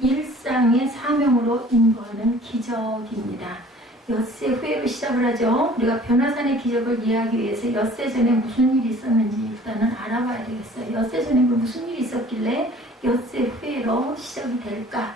일상의 사명으로 인도하는 기적입니다. 엿새 후에로 시작을 하죠. 우리가 변화산의 기적을 이해하기 위해서 엿새 전에 무슨 일이 있었는지 일단은 알아봐야 되겠어요. 엿새 전에 무슨 일이 있었길래 엿새 후에로 시작이 될까?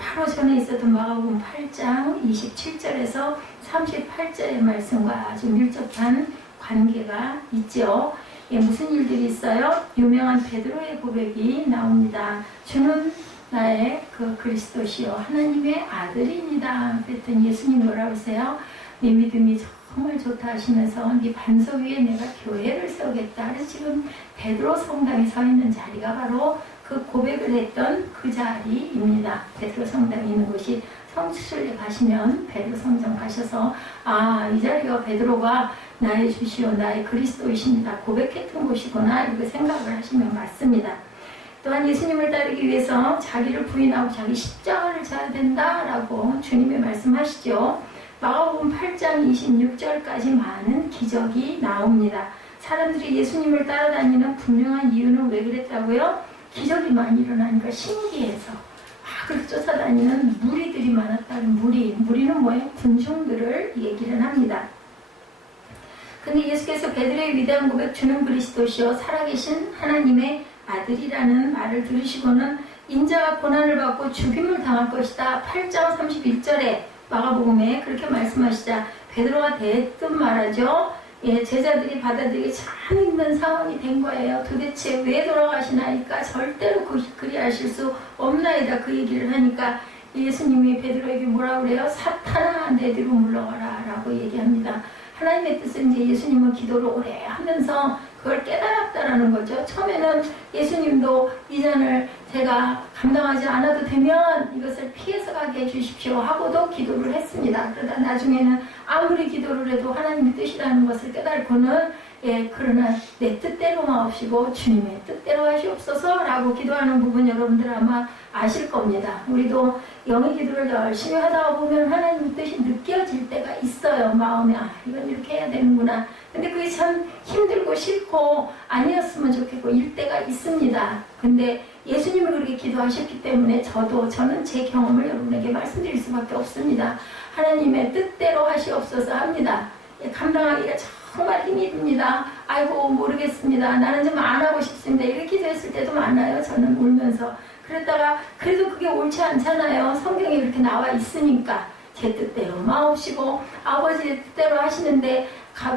바로 전에 있었던 마가복음 8장 27절에서 38절의 말씀과 아주 밀접한 관계가 있죠. 무슨 일들이 있어요? 유명한 베드로의 고백이 나옵니다. 주는 나의 그 그리스도시요 하나님의 아들입니다. 그랬더니 예수님 뭐라고 하세요? 네 믿음이 정말 좋다 하시면서 네 반석 위에 내가 교회를 세우겠다. 그래서 지금 베드로 성당에 서 있는 자리가 바로 그 고백을 했던 그 자리입니다. 베드로 성당에 있는 곳이 성수순례 가시면 베드로 성당 가셔서 이 자리가 베드로가 나의 주시오 나의 그리스도이십니다 고백했던 곳이구나 이렇게 생각을 하시면 맞습니다. 또한 예수님을 따르기 위해서 자기를 부인하고 자기 십자가를 져야 된다라고 주님의 말씀하시죠. 마가복음 8장 26절까지 많은 기적이 나옵니다. 사람들이 예수님을 따라다니는 분명한 이유는 왜 그랬다고요? 기적이 많이 일어나니까 신기해서 그렇게 쫓아다니는 무리들이 많았다는 무리는 뭐예요? 군중들을 얘기를 합니다. 근데 예수께서 베드로의 위대한 고백 주는 그리스도시요 살아계신 하나님의 아들이라는 말을 들으시고는 인자가 고난을 받고 죽임을 당할 것이다. 8장 31절에 마가복음에 그렇게 말씀하시자 베드로가 대뜸 말하죠. 제자들이 받아들이기 참 힘든 상황이 된 거예요. 도대체 왜 돌아가시나이까 절대로 그리하실 수 없나이다. 그 얘기를 하니까 예수님이 베드로에게 뭐라고 그래요? 사탄아 내 뒤로 물러가라 라고 얘기합니다. 하나님의 뜻은 이제 예수님은 기도를 오래 하면서 그걸 깨달았다라는 거죠. 처음에는 예수님도 이 잔을 제가 감당하지 않아도 되면 이것을 피해서 가게 해주십시오 하고도 기도를 했습니다. 그러다 나중에는 아무리 기도를 해도 하나님의 뜻이라는 것을 깨달고는 그러나 내 뜻대로 마옵시고 주님의 뜻대로 하시옵소서 라고 기도하는 부분 여러분들 아마 아실 겁니다. 우리도 영의 기도를 열심히 하다 보면 하나님의 뜻이 느껴질 때가 있어요. 마음에 이건 이렇게 해야 되는구나. 근데 그게 참 힘들고 싫고 아니었으면 좋겠고 일 때가 있습니다. 근데 예수님을 그렇게 기도하셨기 때문에 저는 제 경험을 여러분에게 말씀드릴 수밖에 없습니다. 하나님의 뜻대로 하시옵소서 합니다. 감당하기가 정말 힘이 듭니다. 아이고 모르겠습니다. 나는 좀 안 하고 싶습니다. 이렇게 기도했을 때도 많아요. 저는 울면서. 그랬다가 그래도 그게 옳지 않잖아요. 성경에 이렇게 나와 있으니까 제 뜻대로 마옵시고 아버지의 뜻대로 하시는데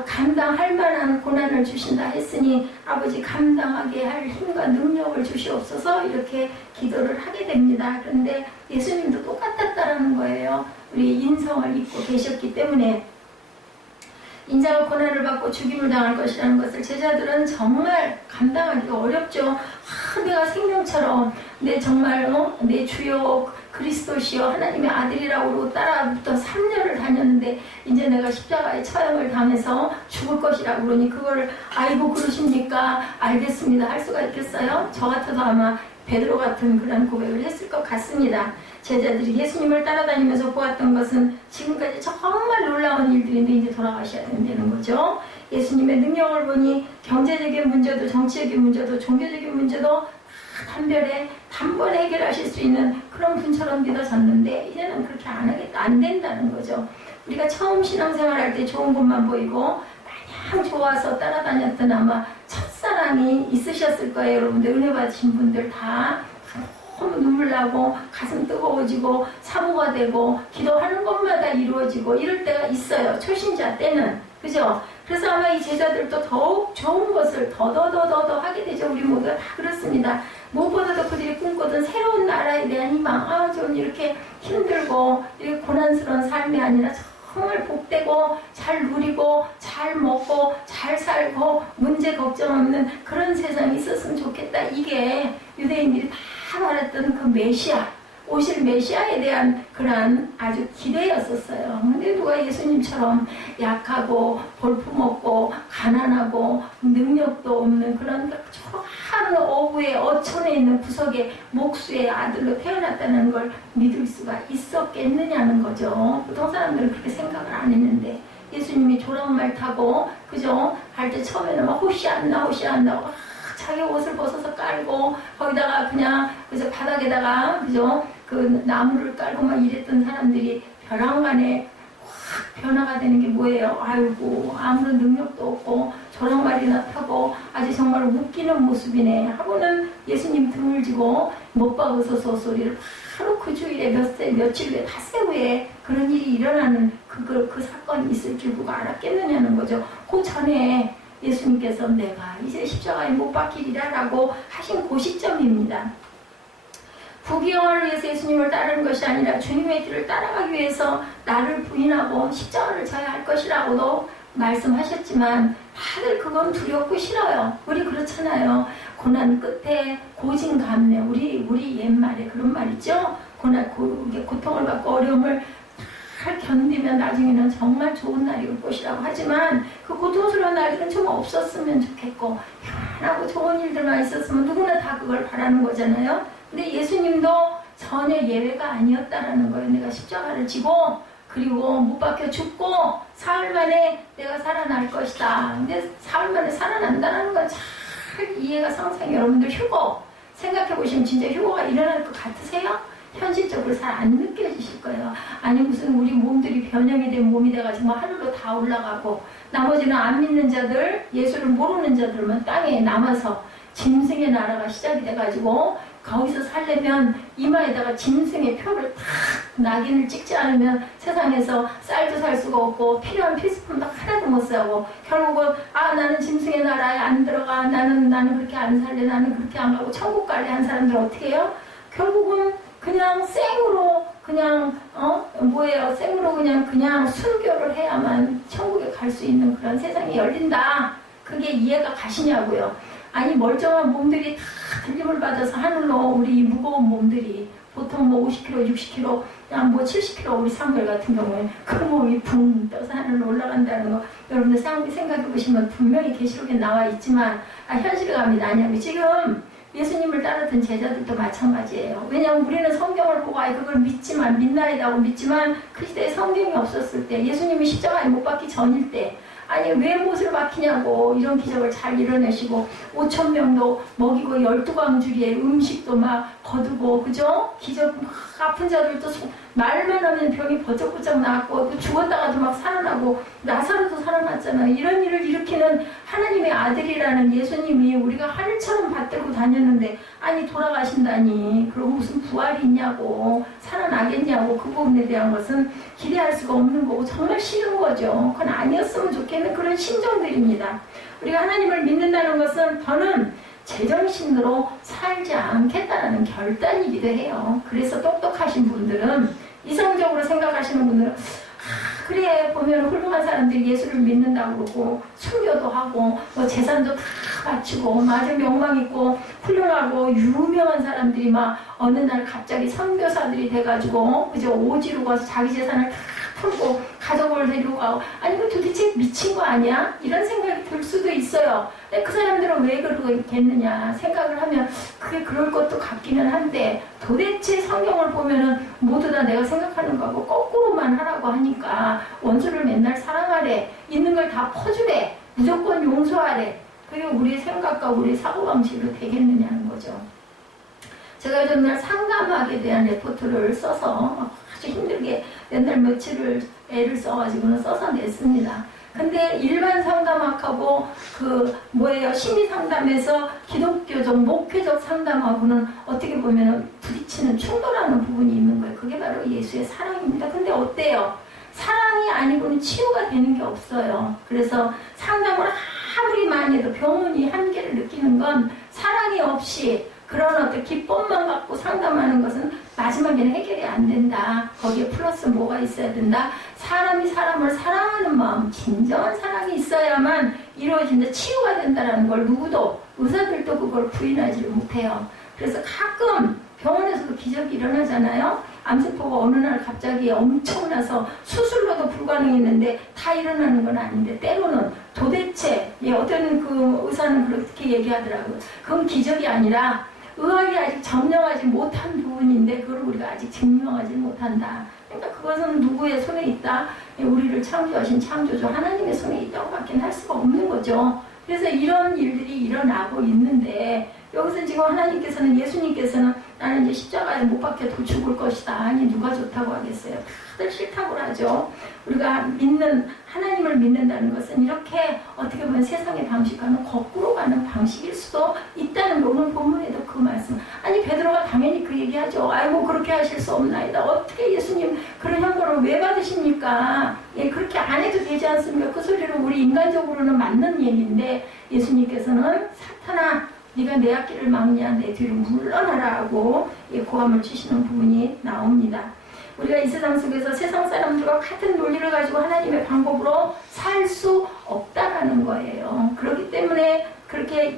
감당할 만한 고난을 주신다 했으니 아버지 감당하게 할 힘과 능력을 주시옵소서 이렇게 기도를 하게 됩니다. 그런데 예수님도 똑같았다라는 거예요. 우리 인성을 입고 계셨기 때문에 인자가 고난을 받고 죽임을 당할 것이라는 것을 제자들은 정말 감당하기가 어렵죠. 내가 생명처럼 정말 내 주요 그리스도시여 하나님의 아들이라고 따라붙어 3년을 다녔는데 이제 내가 십자가의 처형을 당해서 죽을 것이라고 그러니 그거를 아이고 그러십니까? 알겠습니다. 할 수가 있겠어요? 저 같아도 아마 베드로 같은 그런 고백을 했을 것 같습니다. 제자들이 예수님을 따라다니면서 보았던 것은 지금까지 정말 놀라운 일들인데 이제 돌아가셔야 된다는 거죠. 예수님의 능력을 보니 경제적인 문제도 정치적인 문제도 종교적인 문제도 단번에 해결하실 수 있는 그런 분처럼 믿어졌는데 이제는 그렇게 안 된다는 거죠. 우리가 처음 신앙생활 할 때 좋은 것만 보이고 마냥 좋아서 따라다녔던 아마 첫사랑이 있으셨을 거예요. 여러분들 은혜 받으신 분들 다 너무 눈물 나고 가슴 뜨거워지고 사모가 되고 기도하는 것마다 이루어지고 이럴 때가 있어요. 초신자 때는. 그죠? 그래서 아마 이 제자들도 더욱 좋은 것을 더더더더 하게 되죠. 우리 모두가 다 그렇습니다. 무엇보다도 그들이 꿈꾸던 새로운 나라에 대한 희망. 좀 이렇게 힘들고 이렇게 고난스러운 삶이 아니라 정말 복되고 잘 누리고 잘 먹고 잘 살고 문제 걱정 없는 그런 세상이 있었으면 좋겠다. 이게 유대인들이 다 말했던 그 메시아, 오실 메시아에 대한 그런 아주 기대였었어요. 근데 누가 예수님처럼 약하고 볼품없고 가난하고 능력도 없는 그런 한 어부의 어촌에 있는 구석의 목수의 아들로 태어났다는 걸 믿을 수가 있었겠느냐는 거죠. 보통 사람들은 그렇게 생각을 안 했는데 예수님이 조랑말 타고 그죠? 할 때 처음에는 막 호시안나 자기 옷을 벗어서 깔고 거기다가 그냥 그저 바닥에다가 그죠? 그 나무를 깔고 막 이랬던 사람들이 벼랑간에 확 변화가 되는 게 뭐예요? 아이고 아무런 능력도 없고 조랑말이나 타고 아주 정말 웃기는 모습이네 하고는 예수님 등을 지고 못 박으소서 소리를 바로 그 주일에 며칠 후에 닷새 후에 그런 일이 일어나는 그 사건이 있을 줄 누가 알았겠느냐는 거죠. 그 전에 예수님께서 내가 이제 십자가에 못 박히리라 라고 하신 그 시점입니다. 부귀영화를 위해서 예수님을 따르는 것이 아니라 주님의 길을 따라가기 위해서 나를 부인하고 십자가를 져야 할 것이라고도 말씀하셨지만 다들 그건 두렵고 싫어요. 우리 그렇잖아요. 고난 끝에 고진감래 우리 옛말에 그런 말 있죠. 고통을 받고 어려움을 잘 견디면 나중에는 정말 좋은 날이 올 것이라고 하지만 그 고통스러운 날들은 좀 없었으면 좋겠고 편하고 좋은 일들만 있었으면 누구나 다 그걸 바라는 거잖아요. 근데 예수님도 전혀 예외가 아니었다라는 거예요. 내가 십자가를 지고 그리고 못 박혀 죽고 사흘 만에 내가 살아날 것이다. 근데 사흘 만에 살아난다는 건 잘 이해가 상상이 여러분들 휴거 생각해 보시면 진짜 휴거가 일어날 것 같으세요? 현실적으로 잘 안 느껴지실 거예요. 아니 무슨 우리 몸들이 변형이 된 몸이 돼가지고 하늘로 다 올라가고 나머지는 안 믿는 자들 예수를 모르는 자들만 땅에 남아서 짐승의 나라가 시작이 돼가지고 거기서 살려면 이마에다가 짐승의 표를 탁 낙인을 찍지 않으면 세상에서 쌀도 살 수가 없고 필요한 필수품도 하나도 못 사고 결국은 나는 짐승의 나라에 안 들어가 나는 그렇게 안 살래 나는 그렇게 안 가고 천국 갈래 한 사람들 어떻게 해요? 결국은 그냥 생으로 그냥 생으로 그냥 순교를 해야만 천국에 갈 수 있는 그런 세상이 열린다. 그게 이해가 가시냐고요. 아니 멀쩡한 몸들이 다 들림을 받아서 하늘로 우리 무거운 몸들이 보통 50kg, 60kg, 그냥 70kg 우리 상별 같은 경우에 그 몸이 붕 떠서 하늘로 올라간다는 거 여러분들 생각해 보시면 분명히 계시록에 나와 있지만 현실감이 나냐면 지금 예수님을 따르던 제자들도 마찬가지예요. 왜냐하면 우리는 성경을 보고 그걸 믿나이다고 믿지만 그 시대에 성경이 없었을 때 예수님이 십자가에 못 박기 전일 때 왜 못을 박히냐고 이런 기적을 잘 이뤄내시고 5,000명도 먹이고 12광주리에 음식도 막 거두고 그죠? 기적 막 아픈 자들도 말만 하면 병이 버쩍버쩍 나왔고 죽었다가도 막 살아나고 나사로도 살아났잖아요. 이런 일을 일으키는 하나님의 아들이라는 예수님이 우리가 하늘처럼 받들고 다녔는데 돌아가신다니 그럼 무슨 부활이 있냐고 살아나겠냐고 그 부분에 대한 것은 기대할 수가 없는 거고 정말 싫은 거죠. 그건 아니었으면 좋겠는 그런 심정들입니다. 우리가 하나님을 믿는다는 것은 더는 제정신으로 살지 않겠다라는 결단이기도 해요. 그래서 똑똑하신 분들은 이성적으로 생각하시는 분들은 그래 보면 훌륭한 사람들이 예수를 믿는다고 그러고 순교도 하고 재산도 다 바치고 아주 명망 있고 훌륭하고 유명한 사람들이 막 어느 날 갑자기 선교사들이 돼가지고 그저 오지로 가서 자기 재산을 다 풀고 가족을 데리고 가고 그 도대체 미친 거 아니야? 이런 생각이 들 수도 있어요. 근데 그 사람들은 왜 그러겠느냐 생각을 하면 그게 그럴 것도 같기는 한데 도대체 성경을 보면은 모두 다 내가 생각하는 거하고 거꾸로만 하라고 하니까 원수를 맨날 사랑하래 있는 걸 다 퍼주래 무조건 용서하래 그게 우리 생각과 우리 사고방식으로 되겠느냐는 거죠. 제가 전날 상담학에 대한 레포트를 써서 아주 힘들게 몇 날 며칠을 애를 써가지고는 써서 냈습니다. 근데 일반 상담학하고 심리 상담에서 기독교적, 목회적 상담하고는 어떻게 보면 부딪히는 충돌하는 부분이 있는 거예요. 그게 바로 예수의 사랑입니다. 근데 어때요? 사랑이 아니고는 치유가 되는 게 없어요. 그래서 상담을 아무리 많이 해도 병원이 한계를 느끼는 건 사랑이 없이 그런 어떤 기쁨만 갖고 상담하는 것은 마지막에는 해결이 안 된다. 거기에 플러스 뭐가 있어야 된다. 사람이 사람을 사랑하는 마음, 진정한 사랑이 있어야만 이루어진다. 치유가 된다는 걸 누구도, 의사들도 그걸 부인하지를 못해요. 그래서 가끔 병원에서도 기적이 일어나잖아요. 암세포가 어느 날 갑자기 엄청나서 수술로도 불가능했는데 다 일어나는 건 아닌데 때로는 도대체 어떤 그 의사는 그렇게 얘기하더라고요. 그건 기적이 아니라 의학이 아직 점령하지 못한 부분인데 그걸 우리가 아직 증명하지 못한다. 그러니까 그것은 누구의 손에 있다? 우리를 창조하신 창조주 하나님의 손에 있다고 밖에 할 수가 없는 거죠. 그래서 이런 일들이 일어나고 있는데 여기서 지금 하나님께서는 예수님께서는 나는 이제 십자가에 못 박혀 죽을 것이다. 아니 누가 좋다고 하겠어요. 다들 싫다고 하죠. 우리가 하나님을 믿는다는 것은 이렇게 어떻게 보면 세상의 방식과는 거꾸로 가는 방식일 수도 있다는 거. 오늘 본문에도 그 말씀. 아니 베드로가 당연히 그 얘기하죠. 아이고 그렇게 하실 수 없나이다. 어떻게 예수님 그런 형벌을 왜 받으십니까? 예, 그렇게 안 해도 되지 않습니까? 그 소리를 우리 인간적으로는 맞는 얘기인데 예수님께서는 사탄아 네가 내 앞길을 막냐 내 뒤로 물러나라 하고 고함을 치시는 부분이 나옵니다. 우리가 이 세상 속에서 세상 사람들과 같은 논리를 가지고 하나님의 방법으로 살 수 없다라는 거예요. 그렇기 때문에 그렇게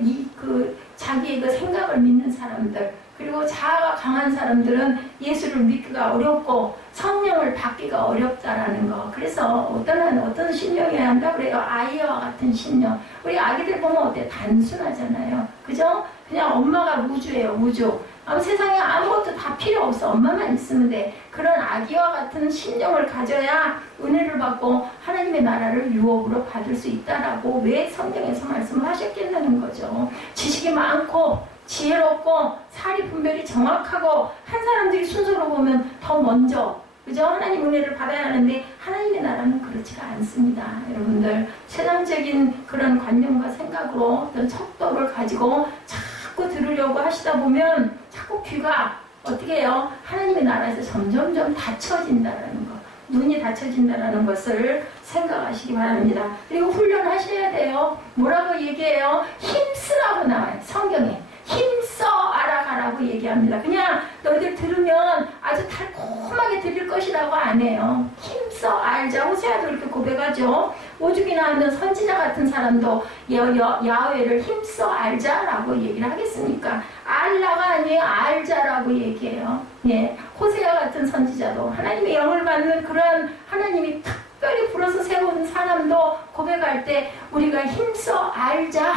자기의 그 생각을 믿는 사람들 그리고 자아가 강한 사람들은 예수를 믿기가 어렵고 성령을 받기가 어렵다라는 거. 그래서 어떤 심령이어야 한다 그래요. 아이와 같은 심령. 우리 아기들 보면 어때? 단순하잖아요. 그죠? 그냥 엄마가 우주예요. 우주. 세상에 아무것도 다 필요 없어. 엄마만 있으면 돼. 그런 아기와 같은 심령을 가져야 은혜를 받고 하나님의 나라를 유업으로 받을 수 있다라고 왜 성경에서 말씀을 하셨겠냐는 거죠. 지식이 많고 지혜롭고 사리 분별이 정확하고 한 사람들이 순서로 보면 더 먼저 그죠? 하나님 은혜를 받아야 하는데 하나님의 나라는 그렇지가 않습니다. 여러분들 세상적인 그런 관념과 생각으로 어떤 척도를 가지고 자꾸 들으려고 하시다 보면 자꾸 귀가 어떻게 해요? 하나님의 나라에서 점점점 닫혀진다라는 것. 눈이 닫혀진다라는 것을 생각하시기 바랍니다. 그리고 훈련하셔야 돼요. 뭐라고 얘기해요? 힘쓰라고 나와요. 성경에. 힘써 알아가라고 얘기합니다. 그냥 너희들 들으면 아주 달콤하게 들릴 것이라고 안 해요. 힘써 알자. 호세아도 이렇게 고백하죠. 오죽이 나왔는 선지자 같은 사람도 야훼를 힘써 알자라고 얘기를 하겠습니까? 알라가 아니에요. 알자라고 얘기해요. 예, 호세아 같은 선지자도 하나님의 영을 받는 그런 하나님이 특별히 불어서 세운 사람도 고백할 때 우리가 힘써 알자.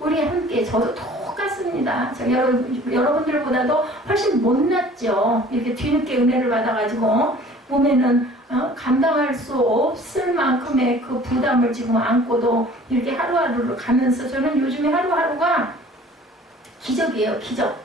우리 함께 저도 똑같습니다. 여러분들보다도 훨씬 못났죠. 이렇게 뒤늦게 은혜를 받아가지고 몸에는 감당할 수 없을 만큼의 그 부담을 지금 안고도 이렇게 하루하루를 가면서 저는 요즘에 하루하루가 기적이에요. 기적.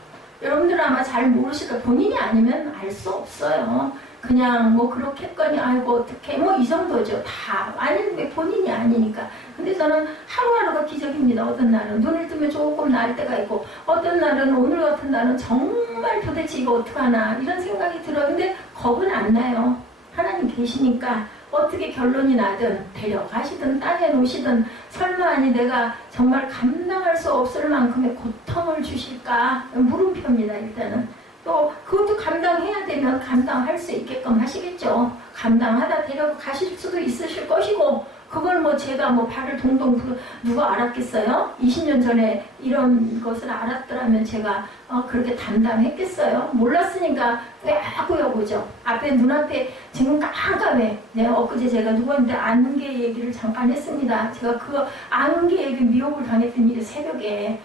여러분들은 아마 잘 모르실 거예요. 본인이 아니면 알 수 없어요. 그냥 뭐 그렇겠거니 아이고 어떡해 뭐 이 정도죠. 다 아니 본인이 아니니까. 근데 저는 하루하루가 기적입니다. 어떤 날은 눈을 뜨면 조금 나을 때가 있고 어떤 날은 오늘 같은 날은 정말 도대체 이거 어떡하나 이런 생각이 들어요. 근데 겁은 안 나요. 하나님 계시니까 어떻게 결론이 나든 데려가시든 땅에 놓으시든 설마 아니 내가 정말 감당할 수 없을 만큼의 고통을 주실까 물음표입니다. 일단은 또 그것도 감당해야 되면 감당할 수 있게끔 하시겠죠. 감당하다 데려가실 수도 있으실 것이고 그걸 뭐 제가 뭐 발을 동동 누가 알았겠어요? 20년 전에 이런 것을 알았더라면 제가 그렇게 담당했겠어요? 몰랐으니까 빼고요 보죠. 앞에 눈앞에 지금 깜깜해. 네, 엊그제 제가 누구한테 안개 얘기를 잠깐 했습니다. 제가 그 안개 얘기 미혹을 당했던 일이 새벽에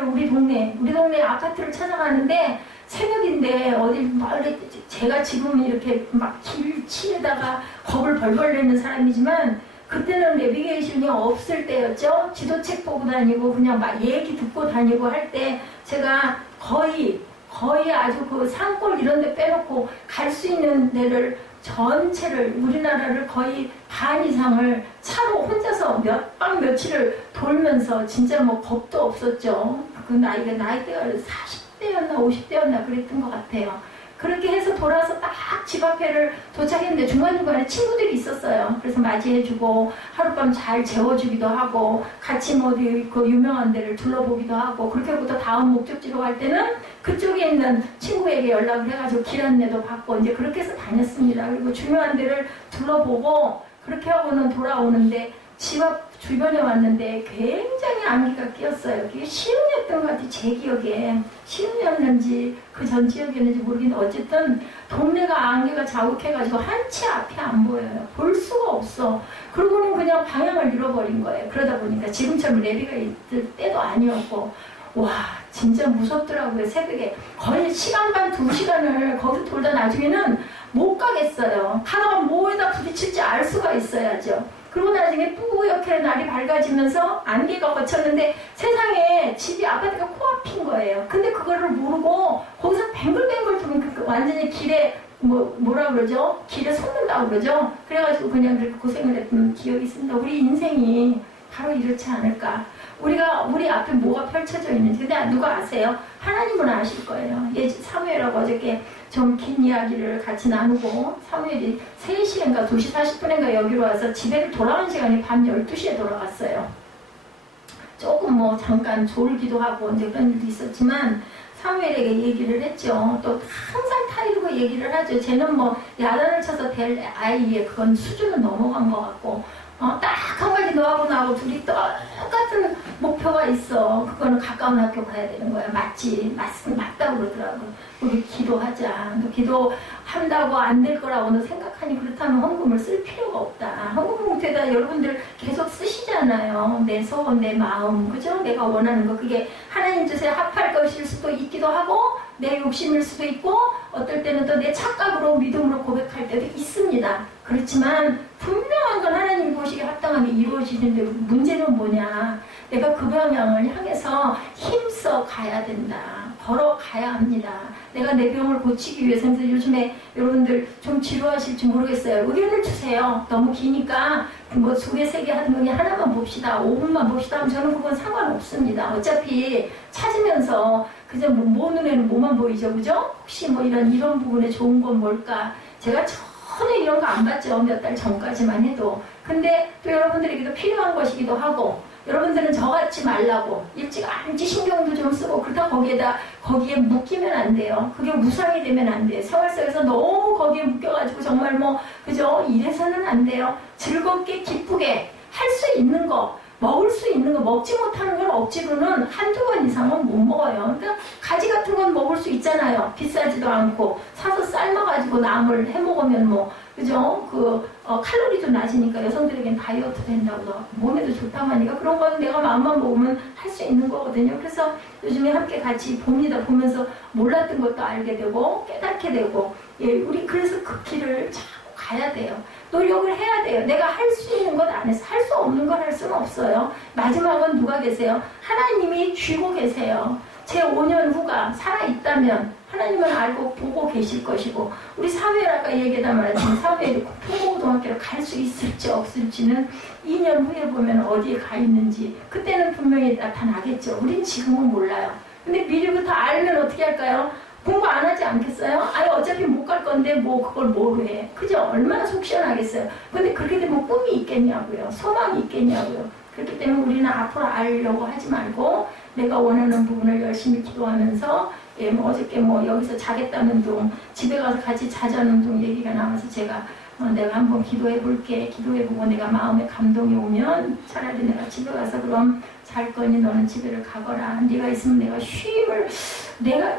우리 동네 아파트를 찾아가는데 새벽인데 어디 마을에 제가 지금 이렇게 막 길치에다가 겁을 벌벌 내는 사람이지만 그때는 내비게이션이 없을 때였죠. 지도책 보고 다니고 그냥 막 얘기 듣고 다니고 할 때 제가 거의 아주 그 산골 이런 데 빼놓고 갈 수 있는 데를 전체를 우리나라를 거의 반 이상을 차로 혼자서 몇 박 며칠을 돌면서 진짜 뭐 겁도 없었죠. 그 나이대가 40대였나 50대였나 그랬던 것 같아요. 그렇게 해서 돌아서 딱 집 앞에를 도착했는데 중간중간에 친구들이 있었어요. 그래서 맞이해주고 하룻밤 잘 재워주기도 하고 같이 뭐 어디 그 유명한 데를 둘러보기도 하고 그렇게부터 다음 목적지로 갈 때는 그쪽에 있는 친구에게 연락을 해가지고 길 안내도 받고 이제 그렇게 해서 다녔습니다. 그리고 중요한 데를 둘러보고 그렇게 하고는 돌아오는데 집 앞 주변에 왔는데 굉장히 안개가 끼었어요. 그게 시흥이었던 것 같아요. 제 기억에. 시흥이었는지 그 전 지역이었는지 모르겠는데 어쨌든 동네가 안개가 자욱해가지고 한 채 앞이 안 보여요. 볼 수가 없어. 그러고는 그냥 방향을 잃어버린 거예요. 그러다 보니까 지금처럼 내비가 있을 때도 아니었고 와 진짜 무섭더라고요. 새벽에 거의 시간 반 2시간을 거기서 돌다 나중에는 못 가겠어요. 가다가 뭐에다 부딪힐지 알 수가 있어야죠. 그리고 나중에 뿌옇게 날이 밝아지면서 안개가 걷혔는데 세상에 집이 아파트가 코앞인 거예요. 근데 그거를 모르고 거기서 뱅글뱅글 도는 완전히 길에 뭐라 그러죠? 길에 솟는다고 그러죠? 그래가지고 그냥 그렇게 고생을 했던 기억이 있습니다. 우리 인생이 바로 이렇지 않을까. 우리 앞에 뭐가 펼쳐져 있는지. 근데 누가 아세요? 하나님은 아실 거예요. 사무엘하고 어저께 좀 긴 이야기를 같이 나누고 사무엘이 3시인가 2시 40분인가 여기로 와서 집에 돌아온 시간이 밤 12시에 돌아갔어요. 조금 잠깐 졸기도 하고 이제 그런 일도 있었지만 사무엘에게 얘기를 했죠. 또 항상 타이르고 얘기를 하죠. 쟤는 야단을 쳐서 될 아이에 그건 수준은 넘어간 것 같고 딱 한 가지 너하고 나하고 둘이 똑같은 목표가 있어. 그거는 가까운 학교 가야 되는 거야. 맞다고 그러더라고. 우리 기도하자. 기도한다고 안 될 거라고 너 생각하니 그렇다면 헌금을 쓸 필요가 없다. 헌금 봉투에다 여러분들 계속 쓰시잖아요. 내 소원, 내 마음, 그죠? 내가 원하는 거. 그게 하나님 뜻에 합할 것일 수도 있기도 하고 내 욕심일 수도 있고 어떨 때는 또 내 착각으로 믿음으로 고백할 때도 있습니다. 그렇지만 분명한 건 하나님 보시기에 합당하게 이루어지는데 문제는 뭐냐. 내가 그 방향을 향해서 힘써 가야 된다. 걸어가야 합니다. 내가 내 병을 고치기 위해서 요즘에 여러분들 좀 지루하실지 모르겠어요. 의견을 주세요. 너무 기니까 2개, 3개 하는 거니 하나만 봅시다. 5분만 봅시다 하면 저는 그건 상관없습니다. 어차피 찾으면서 그저 뭐 눈에는 뭐만 보이죠. 그죠? 혹시 이런 부분에 좋은 건 뭘까? 제가 전혀 이런 거 안 봤죠. 몇 달 전까지만 해도. 근데 또 여러분들에게도 필요한 것이기도 하고 여러분들은 저같지 말라고 일찌감치 신경도 좀 쓰고 그렇다고 거기에 묶이면 안 돼요. 그게 무상이 되면 안 돼요. 생활 속에서 너무 거기에 묶여가지고 정말 그죠? 이래서는 안 돼요. 즐겁게 기쁘게 할 수 있는 거 먹을 수 있는 거 먹지 못하는 건 억지로는 한두 번 이상은 못 먹어요. 그러니까 가지 같은 건 먹을 수 있잖아요. 비싸지도 않고 사서 삶아가지고 나물 해먹으면 그죠? 칼로리도 낮으니까 여성들에겐 다이어트 된다고 몸에도 좋다고 하니까 그런 건 내가 마음만 먹으면 할 수 있는 거거든요. 그래서 요즘에 함께 같이 봅니다. 보면서 몰랐던 것도 알게 되고 깨닫게 되고 우리 그래서 그 길을 자꾸 가야 돼요. 노력을 해야 돼요. 내가 할 수 있는 것 안에서 할 수 없는 걸 할 수는 없어요. 마지막은 누가 계세요? 하나님이 쥐고 계세요. 제 5년 후가 살아있다면 하나님은 알고 보고 계실 것이고 우리 사무엘 아까 얘기하다 말했지만 사무엘이 통고등학교를 갈 수 있을지 없을지는 2년 후에 보면 어디에 가 있는지 그때는 분명히 나타나겠죠. 우린 지금은 몰라요. 근데 미리부터 알면 어떻게 할까요? 공부 안 하지 않겠어요? 아니 어차피 못 갈 건데 그걸 뭐로 해? 그죠? 얼마나 속 시원하겠어요. 근데 그렇게 되면 꿈이 있겠냐고요. 소망이 있겠냐고요. 그렇기 때문에 우리는 앞으로 알려고 하지 말고 내가 원하는 부분을 열심히 기도하면서 어저께 여기서 자겠다는 둥 집에 가서 같이 자자는 둥 얘기가 나와서 제가 내가 한번 기도해 볼게. 기도해보고 내가 마음에 감동이 오면 차라리 내가 집에 가서 그럼 잘 거니 너는 집에를 가거라. 네가 있으면 내가 쉼을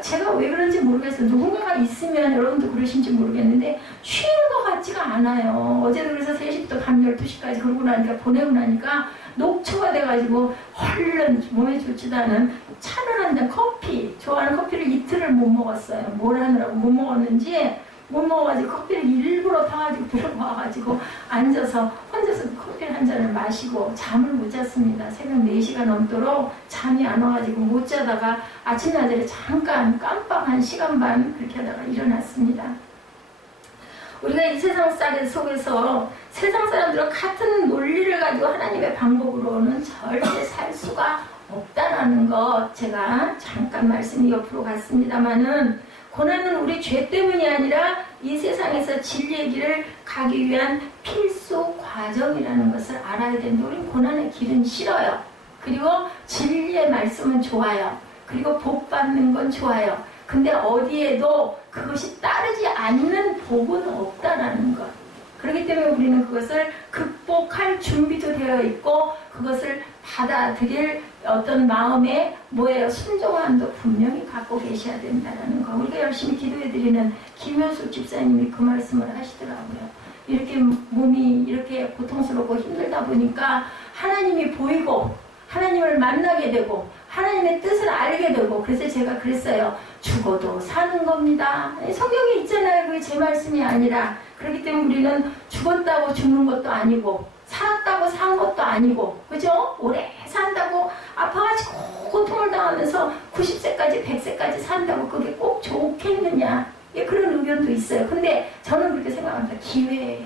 제가 왜 그런지 모르겠어요. 누군가가 있으면 여러분도 그러신지 모르겠는데 쉬는 것 같지가 않아요. 어제도 그래서 3시부터 밤 12시까지 그러고 나니까 보내고 나니까 녹초가 돼가지고 얼른 몸에 좋지도 않은 차를 한 잔 커피 좋아하는 커피를 이틀을 못 먹었어요. 뭘 하느라고 못 먹었는지 못 먹어가지고 커피를 일부러 타가지고 들어와가지고 앉아서 혼자서 커피를 한 잔을 마시고 잠을 못 잤습니다. 새벽 4시가 넘도록 잠이 안 와가지고 못 자다가 아침나절에 잠깐 깜빡 한 시간 반 그렇게 하다가 일어났습니다. 우리가 이 세상 속에서 세상 사람들과 같은 논리를 가지고 하나님의 방법으로는 절대 살 수가 없다라는 것 제가 잠깐 말씀이 옆으로 갔습니다마는 고난은 우리 죄 때문이 아니라 이 세상에서 진리의 길을 가기 위한 필수 과정이라는 것을 알아야 되는데 우린 고난의 길은 싫어요. 그리고 진리의 말씀은 좋아요. 그리고 복 받는 건 좋아요. 근데 어디에도 그것이 따르지 않는 복은 없다라는 것. 그렇기 때문에 우리는 그것을 극복할 준비도 되어 있고 그것을 받아들일 어떤 마음의 순종함도 분명히 갖고 계셔야 된다는 거. 우리가 열심히 기도해드리는 김현숙 집사님이 그 말씀을 하시더라고요. 이렇게 몸이 이렇게 고통스럽고 힘들다 보니까 하나님이 보이고 하나님을 만나게 되고 하나님의 뜻을 알게 되고 그래서 제가 그랬어요. 죽어도 사는 겁니다. 성경에 있잖아요. 그게 제 말씀이 아니라. 그렇기 때문에 우리는 죽었다고 죽는 것도 아니고 살았다고 산 것도 아니고, 그죠? 오래 산다고 아파가지고 고통을 당하면서 90세까지 100세까지 산다고 그게 꼭 좋겠느냐. 예, 그런 의견도 있어요. 근데 저는 그렇게 생각합니다. 기회.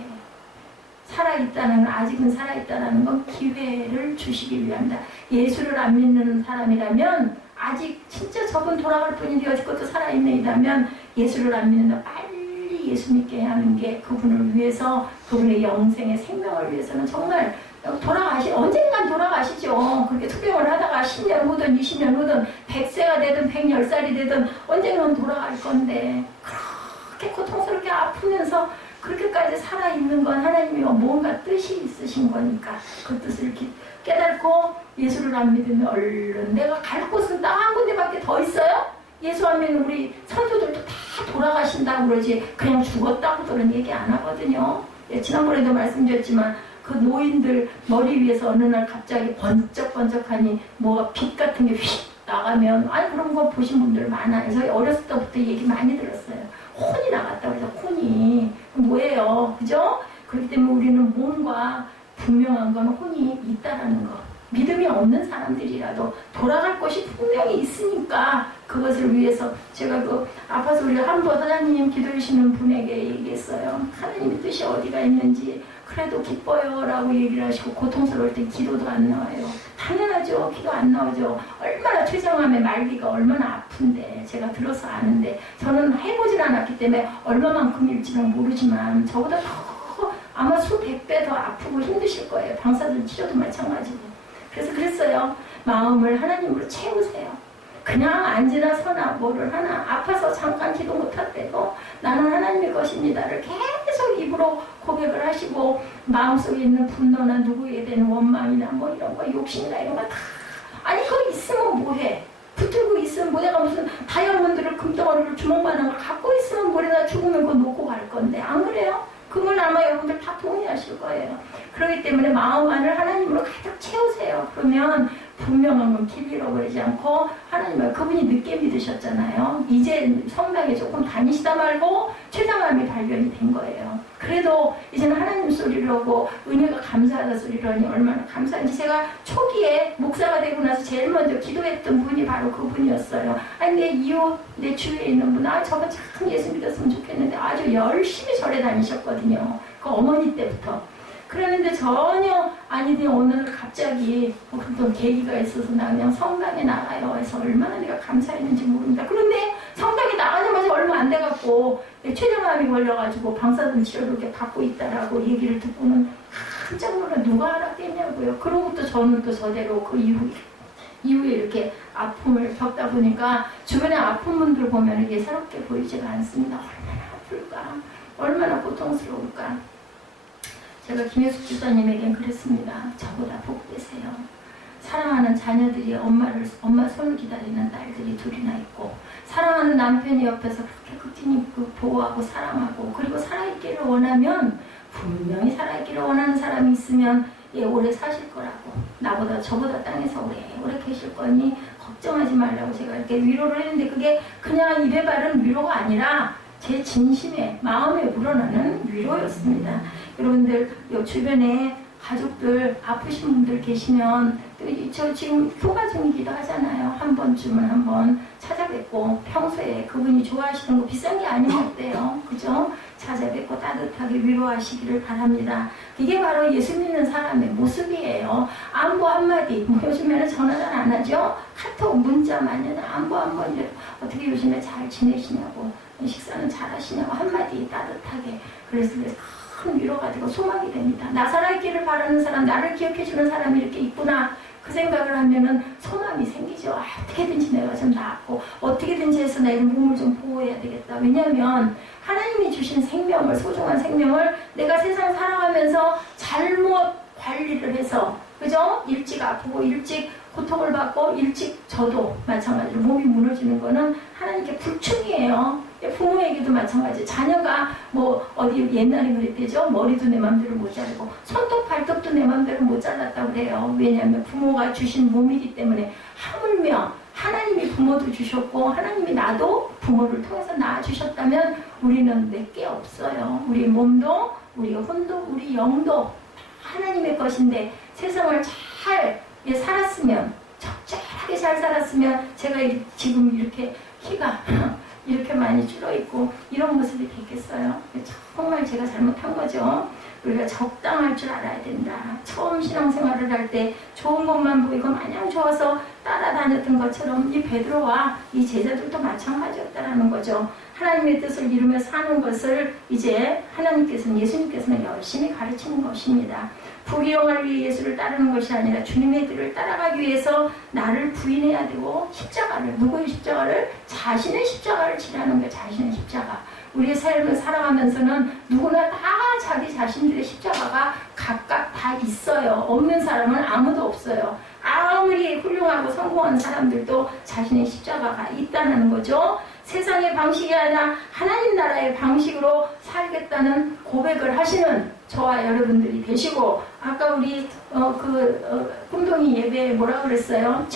살아있다는, 아직은 살아있다는 건 기회를 주시기 위함이다. 예수를 안 믿는 사람이라면, 아직 진짜 저분 돌아갈 뿐인데 여지껏도 살아있는 예수를 안 믿는다. 빨리 예수 믿게 하는 게 그분을 위해서, 그분의 영생의 생명을 위해서는 정말 언젠간 돌아가시죠. 그렇게 투병을 하다가 10년 후든 20년 후든 100세가 되든 110살이 되든 언젠간 돌아갈 건데, 그렇게 고통스럽게 아프면서 그렇게까지 살아있는 건 하나님이 뭔가 뜻이 있으신 거니까 그 뜻을 이렇게 깨닫고 예수를 안 믿으면 얼른 내가 갈 곳은 딱 한 군데밖에 더 있어요? 예수 안 믿는 우리 선조들도 다 돌아가신다고 그러지 그냥 죽었다고들은 얘기 안 하거든요. 예, 지난번에도 말씀드렸지만 그 노인들 머리 위에서 어느 날 갑자기 번쩍번쩍하니 뭐가 빛 같은 게 휙 나가면 아니 그런 거 보신 분들 많아요. 그래서 어렸을 때부터 얘기 많이 들었어요. 혼이 나갔다고 해서 혼이 뭐예요? 그죠? 그렇기 때문에 우리는 뭔가 분명한 건 혼이 있다라는 거. 믿음이 없는 사람들이라도 돌아갈 것이 분명히 있으니까 그것을 위해서 제가 그 아파서 우리 한번 사장님 기도하시는 분에게 얘기했어요. 하나님의 뜻이 어디가 있는지 그래도 기뻐요 라고 얘기를 하시고 고통스러울 때 기도도 안 나와요. 당연하죠. 기도 안 나오죠. 얼마나 췌장암의 말기가 얼마나 아픈데 제가 들어서 아는데 저는 해보질 않았기 때문에 얼마만큼일지는 모르지만 저보다 더 아마 수백 배 더 아프고 힘드실 거예요. 방사선 치료도 마찬가지고. 그래서 그랬어요. 마음을 하나님으로 채우세요. 그냥 앉으나 서나 뭐를 하나 아파서 잠깐 기도 못할 때도 나는 하나님의 것입니다를 계속 입으로 고백을 하시고 마음속에 있는 분노나 누구에 대한 원망이나 뭐 이런 거 욕심이나 이런 거 다 아니 그거 있으면 뭐해. 붙들고 있으면 뭐 내가 무슨 다이아몬드를 금덩어리를 주먹만한 걸 갖고 있으면 뭐래나 죽으면 그거 놓고 갈 건데 안 그래요? 그건 아마 여러분들 다 동의하실 거예요. 그렇기 때문에 마음 안을 하나님으로 가득 채우세요. 그러면 분명한 건 길 잃어버리지 않고 하나님을 그분이 늦게 믿으셨잖아요. 이제 성당에 조금 다니시다 말고 췌장암이 발견이 된 거예요. 그래도 이제는 하나님 소리를 하고 은혜가 감사하다 소리를 하니 얼마나 감사한지 제가 초기에 목사가 되고 나서 제일 먼저 기도했던 분이 바로 그분이었어요. 아니 내 이웃 내 주위에 있는 분 저거 참 예수 믿었으면 좋겠는데 아주 열심히 절에 다니셨거든요. 그 어머니 때부터. 그랬는데 전혀 아니더니 오늘 갑자기 어떤 계기가 있어서 나 그냥 성당에 나가요 해서 얼마나 내가 감사했는지 모릅니다. 그런데 성당에 나가자마자 얼마 안 돼갖고 췌장암이 걸려가지고 방사선 치료를 이렇게 받고 있다라고 얘기를 듣고는 깜짝 놀라 누가 알았겠냐고요. 그러고 또 저는 또 저대로 그 이후에 이렇게 아픔을 겪다 보니까 주변에 아픈 분들 보면 예사롭게 보이지가 않습니다. 얼마나 아플까 얼마나 고통스러울까. 제가 김혜숙 집사님에겐 그랬습니다. 저보다 복되세요. 사랑하는 자녀들이 엄마 손을 기다리는 딸들이 둘이나 있고 사랑하는 남편이 옆에서 그렇게 극진히 보호하고 사랑하고 그리고 살아있기를 원하면 분명히 살아있기를 원하는 사람이 있으면 오래 사실 거라고 나보다 저보다 땅에서 오래 계실 거니 걱정하지 말라고 제가 이렇게 위로를 했는데 그게 그냥 입에 바른 위로가 아니라 제 진심에 마음에 우러나는 위로였습니다. 여러분들 주변에 가족들 아프신 분들 계시면 저 지금 휴가 중이기도 하잖아요. 한 번쯤은 한번 찾아뵙고 평소에 그분이 좋아하시는 거 비싼 게 아니면 어때요? 그죠? 찾아뵙고 따뜻하게 위로하시기를 바랍니다. 이게 바로 예수 믿는 사람의 모습이에요. 안부 한마디 뭐 요즘에는 전화 잘 안 하죠? 카톡 문자 마냥 안부 한번 어떻게 요즘에 잘 지내시냐고 식사는 잘 하시냐고 한마디 따뜻하게 그래서 큰 위로가 되고 소망이 됩니다. 나 살아있기를 바라는 사람, 나를 기억해주는 사람이 이렇게 있구나. 그 생각을 하면은 소망이 생기죠. 어떻게든지 내가 좀 낫고 어떻게든지 해서 내 몸을 좀 보호해야 되겠다. 왜냐하면 하나님이 주신 생명을 소중한 생명을 내가 세상 살아가면서 잘못 관리를 해서 그죠? 일찍 아프고 일찍 고통을 받고 일찍 저도 마찬가지로 몸이 무너지는 거는 하나님께 불충이에요. 부모에게도 마찬가지. 자녀가 뭐 어디 옛날에 그랬대죠. 머리도 내 맘대로 못 자르고 손톱 발톱도 내 맘대로 못 잘랐다고 그래요. 왜냐하면 부모가 주신 몸이기 때문에 하물며 하나님이 부모도 주셨고 하나님이 나도 부모를 통해서 낳아주셨다면 우리는 내게 없어요. 우리 몸도 우리 혼도 우리 영도 하나님의 것인데 세상을 잘 살았으면, 적절하게 잘 살았으면 제가 지금 이렇게 키가 이렇게 많이 줄어있고 이런 모습이 됐겠어요? 정말 제가 잘못한 거죠. 우리가 적당할 줄 알아야 된다. 처음 신앙생활을 할 때 좋은 것만 보이고 마냥 좋아서 따라다녔던 것처럼 이 베드로와 이 제자들도 마찬가지였다라는 거죠. 하나님의 뜻을 이루며 사는 것을 이제 예수님께서는 열심히 가르치는 것입니다. 부귀영화를 위해 예수를 따르는 것이 아니라 주님의 길을 따라가기 위해서 나를 부인해야 되고 십자가를, 누구의 십자가를? 자신의 십자가를 지라는 거예요. 자신의 십자가. 우리의 삶을 살아가면서는 누구나 다 자기 자신들의 십자가가 각각 다 있어요. 없는 사람은 아무도 없어요. 아무리 훌륭하고 성공한 사람들도 자신의 십자가가 있다는 거죠. 세상의 방식이 아니라 하나님 나라의 방식으로 살겠다는 고백을 하시는 저와 여러분들이 되시고, 아까 우리 꿈동이 예배에 뭐라고 그랬어요?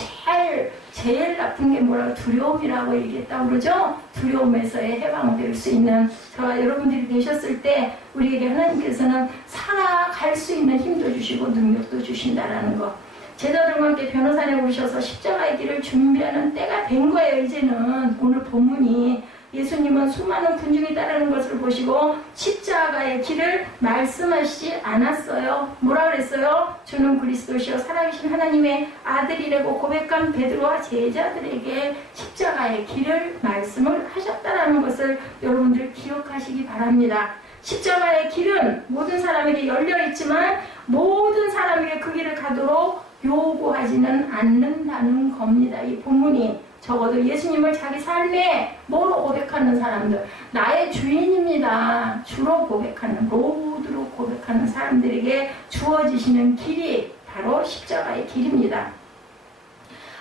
제일 나쁜 게 뭐라고? 두려움이라고 얘기했다고 그러죠? 두려움에서의 해방될 수 있는 저와 여러분들이 되셨을 때 우리에게 하나님께서는 살아갈 수 있는 힘도 주시고 능력도 주신다라는 거. 제자들과 함께 변호사에 오셔서 십자가의 길을 준비하는 때가 된 거예요. 이제는 오늘 본문이 예수님은 수많은 군중이 따르는 것을 보시고 십자가의 길을 말씀하시지 않았어요. 뭐라 그랬어요? 주는 그리스도시요 살아계신 하나님의 아들이라고 고백한 베드로와 제자들에게 십자가의 길을 말씀을 하셨다라는 것을 여러분들 기억하시기 바랍니다. 십자가의 길은 모든 사람에게 열려있지만 모든 사람에게 그 길을 가도록 요구하지는 않는다는 겁니다. 이 본문이 적어도 예수님을 자기 삶에 뭐로 고백하는 사람들, 나의 주인입니다. 주로 고백하는, 로드로 고백하는 사람들에게 주어지시는 길이 바로 십자가의 길입니다.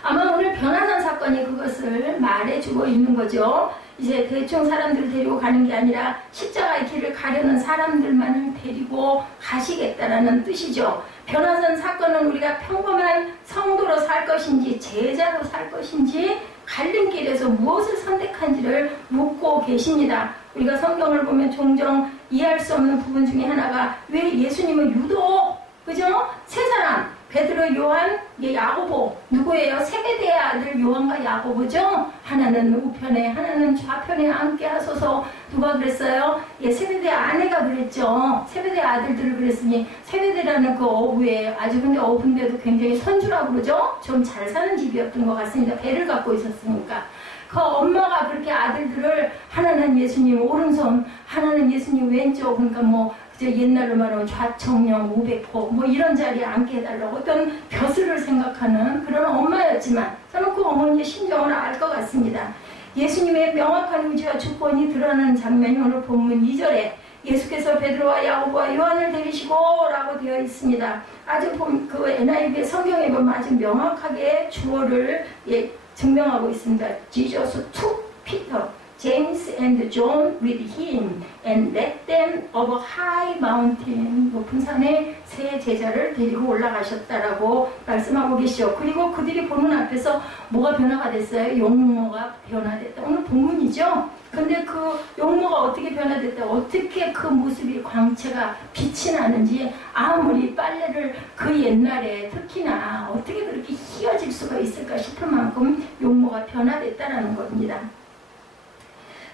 아마 오늘 변화산 사건이 그것을 말해주고 있는 거죠. 이제 대충 사람들을 데리고 가는 게 아니라 십자가의 길을 가려는 사람들만을 데리고 가시겠다라는 뜻이죠. 변화산 사건은 우리가 평범한 성도로 살 것인지 제자로 살 것인지 갈림길에서 무엇을 선택한지를 묻고 계십니다. 우리가 성경을 보면 종종 이해할 수 없는 부분 중에 하나가 왜 예수님은 유독 그죠? 세 사람 베드로, 요한, 야고보 누구예요? 세베대의 아들 요한과 야고보죠? 하나는 우편에 하나는 좌편에 함께 하소서. 누가 그랬어요? 세베대의 아내가 그랬죠. 세베대의 아들들을 그랬으니 세베대라는 그 어부에 아주 근데 어부인데도 굉장히 선주라고 그러죠? 좀 잘 사는 집이었던 것 같습니다. 배를 갖고 있었으니까. 그 엄마가 그렇게 아들들을 하나는 예수님 오른손, 하나는 예수님 왼쪽, 그러니까 옛날로 말하면 좌청령 500호 이런 자리에 앉게 해달라고 어떤 벼슬을 생각하는 그런 엄마였지만 저는 그 어머니의 심정을 알 것 같습니다. 예수님의 명확한 의지와 주권이 드러나는 장면이 오늘 본문 2절에 예수께서 베드로와 야고보와 요한을 데리시고 라고 되어 있습니다. 아주 그 NIV 성경에 보면 아주 명확하게 주어를 증명하고 있습니다. Jesus took Peter, James and John with him and led them up a high mountain. 높은 산에 세 제자를 데리고 올라가셨다라고 말씀하고 계시죠. 그리고 그들이 보는 앞에서 뭐가 변화가 됐어요? 용모가 변화됐다. 오늘 본문이죠. 근데 그 용모가 어떻게 변화됐다? 어떻게 그 모습이 광채가 빛이 나는지 아무리 빨래를 그 옛날에 특히나 어떻게 그렇게 휘어질 수가 있을까 싶을 만큼 용모가 변화됐다라는 겁니다.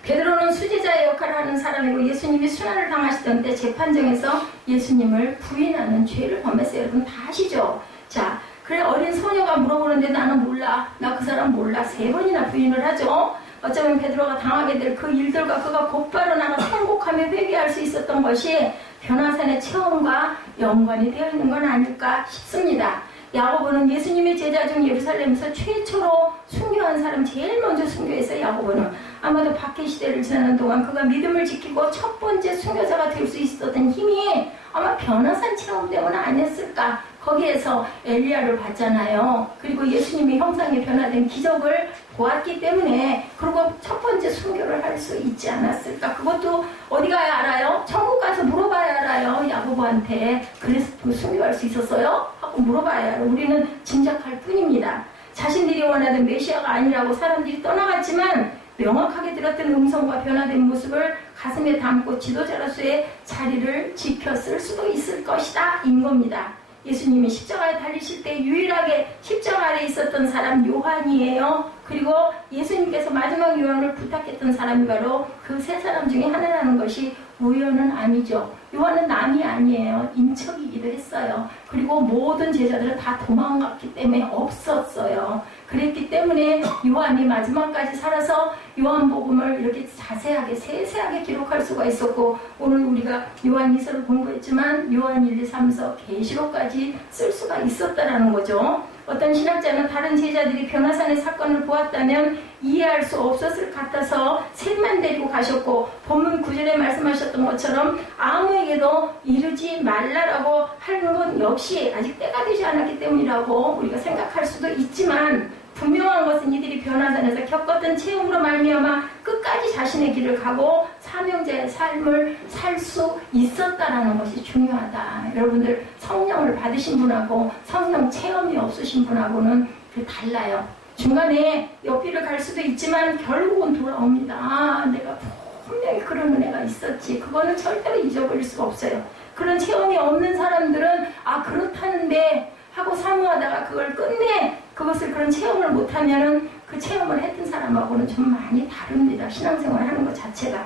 베드로는 수제자의 역할을 하는 사람이고 예수님이 순환을 당하시던 때 재판정에서 예수님을 부인하는 죄를 범했어요. 여러분 다 아시죠? 자, 그래 어린 소녀가 물어보는데 나는 몰라. 나 그 사람 몰라. 3번이나 부인을 하죠. 어쩌면 베드로가 당하게 될 그 일들과 그가 곧바로 나가 통곡하며 회개할 수 있었던 것이 변화산의 체험과 연관이 되어 있는 건 아닐까 싶습니다. 야고보는 예수님의 제자 중 예루살렘에서 최초로 순교한 사람, 제일 먼저 순교했어요. 야고보는 아마도 박해 시대를 지나는 동안 그가 믿음을 지키고 첫 번째 순교자가 될 수 있었던 힘이 아마 변화산 체험 때문 아니었을까. 거기에서 엘리야를 봤잖아요. 그리고 예수님이 형상에 변화된 기적을 보았기 때문에 그리고 첫 번째 순교를 할 수 있지 않았을까. 그것도 어디 가야 알아요? 천국 가서 물어봐야 알아요. 야고보한테. 그래서 순교할 수 있었어요? 하고 물어봐야 알아요. 우리는 짐작할 뿐입니다. 자신들이 원하던 메시아가 아니라고 사람들이 떠나갔지만 명확하게 들었던 음성과 변화된 모습을 가슴에 담고 지도자로서의 자리를 지켰을 수도 있을 것이다 인 겁니다. 예수님이 십자가에 달리실 때 유일하게 십자가 아래 있었던 사람 요한이에요. 그리고 예수님께서 마지막 요한을 부탁했던 사람이 바로 그 세 사람 중에 하나라는 것이 우연은 아니죠. 요한은 남이 아니에요. 인척이기도 했어요. 그리고 모든 제자들은 다 도망갔기 때문에 없었어요. 그랬기 때문에 요한이 마지막까지 살아서 요한복음을 이렇게 자세하게 세세하게 기록할 수가 있었고, 오늘 우리가 요한 2서를 공부했지만 요한 1, 2, 3서 계시록까지 쓸 수가 있었다라는 거죠. 어떤 신학자는 다른 제자들이 변화산의 사건을 보았다면 이해할 수 없었을 것 같아서 셋만 데리고 가셨고, 본문 9절에 말씀하셨던 것처럼 아무에게도 이르지 말라라고 하는 건 역시 아직 때가 되지 않았기 때문이라고 우리가 생각할 수도 있지만, 분명한 것은 이들이 변화산에서 겪었던 체험으로 말미암아 끝까지 자신의 길을 가고 사명자의 삶을 살 수 있었다라는 것이 중요하다. 여러분들 성령을 받으신 분하고 성령 체험이 없으신 분하고는 달라요. 중간에 옆길을 갈 수도 있지만 결국은 돌아옵니다. 아, 내가 분명히 그런 은혜가 있었지. 그거는 절대로 잊어버릴 수가 없어요. 그런 체험이 없는 사람들은 아, 그렇다는데 하고 사모하다가 그걸 끝내 그것을 그런 체험을 못하면은 그 체험을 했던 사람하고는 좀 많이 다릅니다. 신앙생활 하는 것 자체가.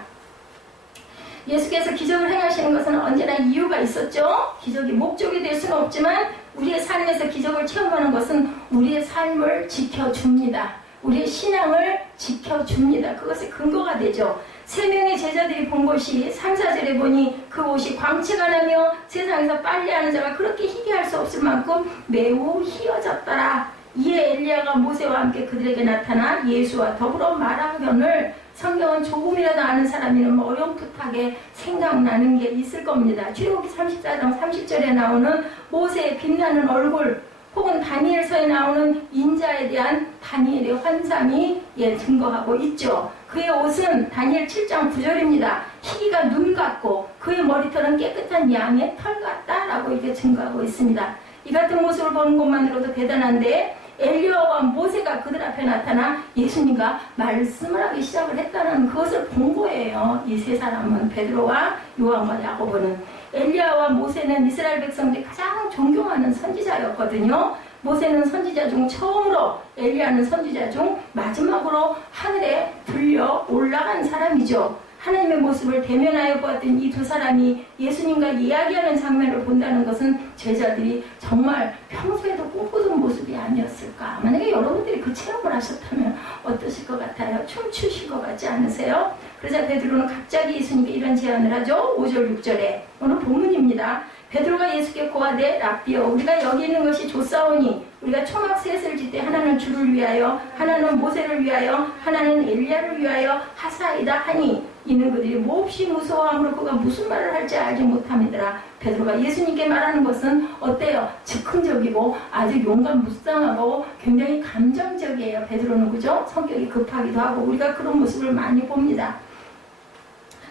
예수께서 기적을 행하시는 것은 언제나 이유가 있었죠. 기적이 목적이 될 수는 없지만 우리의 삶에서 기적을 체험하는 것은 우리의 삶을 지켜줍니다. 우리의 신앙을 지켜줍니다. 그것의 근거가 되죠. 3명의 제자들이 본 것이 3, 4절에 보니 그 옷이 광채가 나며 세상에서 빨래하는 자가 그렇게 희귀할 수 없을 만큼 매우 희어졌더라. 이에 엘리야가 모세와 함께 그들에게 나타나 예수와 더불어 말하거늘, 성경은 조금이라도 아는 사람이면 어렴풋하게 생각나는 게 있을 겁니다. 출애굽기 34장 30절에 나오는 모세의 빛나는 얼굴, 혹은 다니엘서에 나오는 인자에 대한 다니엘의 환상이 증거하고 있죠. 그의 옷은 다니엘 7장 9절입니다. 희기가 눈 같고 그의 머리털은 깨끗한 양의 털 같다라고 이렇게 증거하고 있습니다. 이 같은 모습을 보는 것만으로도 대단한데, 엘리야와 모세가 그들 앞에 나타나 예수님과 말씀을 하기 시작을 했다는 그것을 본 거예요. 이 세 사람은, 베드로와 요한과 야고보는. 엘리야와 모세는 이스라엘 백성들이 가장 존경하는 선지자였거든요. 모세는 선지자 중 처음으로, 엘리야는 선지자 중 마지막으로 하늘에 들려 올라간 사람이죠. 하나님의 모습을 대면하여 보았던 이 두 사람이 예수님과 이야기하는 장면을 본다는 것은 제자들이 정말 평소에도 꿈꾸던 모습이 아니었을까. 만약에 여러분들이 그 체험을 하셨다면 어떠실 것 같아요? 춤추실 것 같지 않으세요? 그러자 베드로는 갑자기 예수님께 이런 제안을 하죠. 5절 6절에 오늘 본문입니다. 베드로가 예수께 고하되 랍비여, 우리가 여기 있는 것이 좋사오니 우리가 초막 셋을 짓되 하나는 주를 위하여, 하나는 모세를 위하여, 하나는 엘리야를 위하여 하사이다 하니, 이는 그들이 몹시 무서워함으로 그가 무슨 말을 할지 알지 못함이더라. 베드로가 예수님께 말하는 것은 어때요? 즉흥적이고 아주 용감무쌍하고 굉장히 감정적이에요. 베드로는, 그죠? 성격이 급하기도 하고 우리가 그런 모습을 많이 봅니다.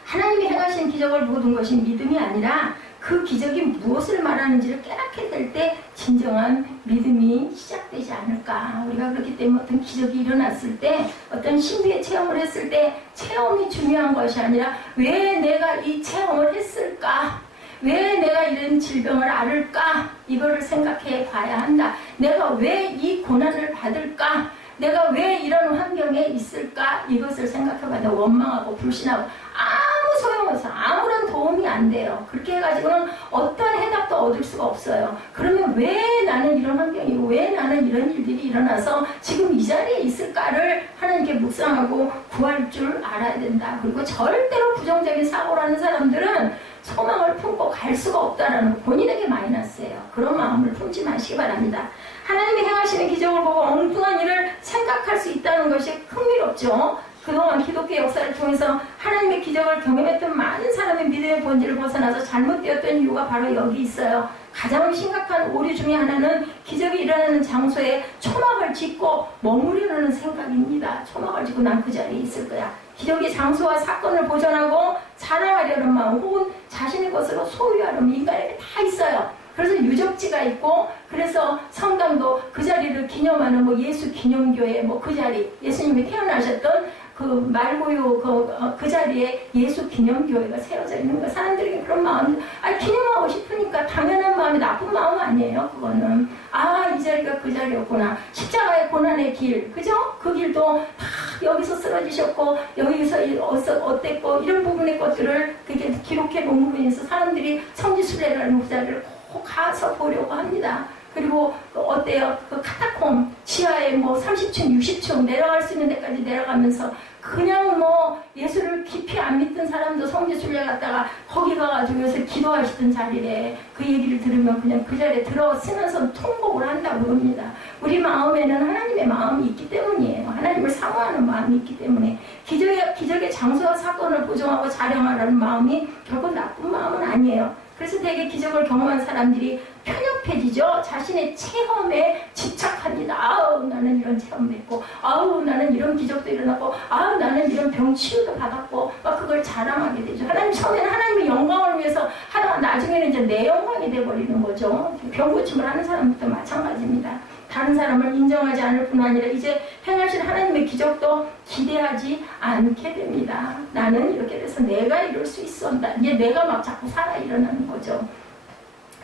하나님이 행하신 기적을 보던 것이 믿음이 아니라 그 기적이 무엇을 말하는지를 깨닫게 될 때 진정한 믿음이 시작되지 않을까. 우리가 그렇기 때문에 어떤 기적이 일어났을 때, 어떤 신비의 체험을 했을 때 체험이 중요한 것이 아니라 왜 내가 이 체험을 했을까? 왜 내가 이런 질병을 앓을까? 이거를 생각해 봐야 한다. 내가 왜 이 고난을 받을까? 내가 왜 이런 환경에 있을까? 이것을 생각해 봐야 돼. 원망하고 불신하고 아무 소용없어. 아무런 도움이 안 돼요. 그렇게 해가지고는 어떤 해답도 얻을 수가 없어요. 그러면 왜 나는 이런 환경이고 왜 나는 이런 일들이 일어나서 지금 이 자리에 있을까를 하나님께 묵상하고 구할 줄 알아야 된다. 그리고 절대로 부정적인 사고를 하는 사람들은 소망을 품고 갈 수가 없다라는 본인에게 마이너스예요. 그런 마음을 품지 마시기 바랍니다. 하나님이 행하시는 기적을 보고 엉뚱한 일을 생각할 수 있다는 것이 흥미롭죠. 그동안 기독교 역사를 통해서 하나님의 기적을 경험했던 많은 사람의 믿음의 본질을 벗어나서 잘못되었던 이유가 바로 여기 있어요. 가장 심각한 오류 중에 하나는 기적이 일어나는 장소에 초막을 짓고 머무르려는 생각입니다. 초막을 짓고 난 그 자리에 있을 거야. 기적의 장소와 사건을 보존하고 자랑하려는 마음, 혹은 자신의 것으로 소유하려는 인간에게 다 있어요. 그래서 유적지가 있고, 그래서 성당도 그 자리를 기념하는 예수 기념교회 그 자리, 예수님이 태어나셨던 그 말고요 그 자리에 예수 기념교회가 세워져 있는 거예요. 사람들이 그런 마음, 기념하고 싶으니까 당연한 마음이 나쁜 마음 아니에요. 그거는 이 자리가 그 자리였구나. 십자가의 고난의 길, 그죠? 그 길도 다 여기서 쓰러지셨고 여기서 어땠고 이런 부분의 것들을 그게 기록해 놓은 부분에 서 사람들이 성지순례라는 그 자리를 꼭 가서 보려고 합니다. 그리고 어때요? 그 카타콤 지하에 뭐 30층, 60층 내려갈 수 있는 데까지 내려가면서 그냥 뭐 예수를 깊이 안 믿던 사람도 성지순례 갔다가 거기 가가지고 요새 기도하시던 자리에 그 얘기를 들으면 그냥 그 자리에 들어서면서 통곡을 한다고 합니다. 우리 마음에는 하나님의 마음이 있기 때문이에요. 하나님을 사모하는 마음이 있기 때문에 기적의 장소와 사건을 보정하고 자랑하라는 마음이 결코 나쁜 마음은 아니에요. 그래서 되게 기적을 경험한 사람들이 편협해지죠. 자신의 체험에 집착합니다. 나는 이런 체험도 했고, 나는 이런 기적도 일어났고, 나는 이런 병 치유도 받았고, 막 그걸 자랑하게 되죠. 하나님 처음에는 하나님의 영광을 위해서 하다가 나중에는 이제 내 영광이 돼버리는 거죠. 병 고침을 하는 사람들도 마찬가지입니다. 다른 사람을 인정하지 않을 뿐 아니라 이제 행하신 하나님의 기적도 기대하지 않게 됩니다. 나는 이렇게 돼서 내가 이룰 수 있었다. 이제 내가 막 자꾸 살아 일어나는 거죠.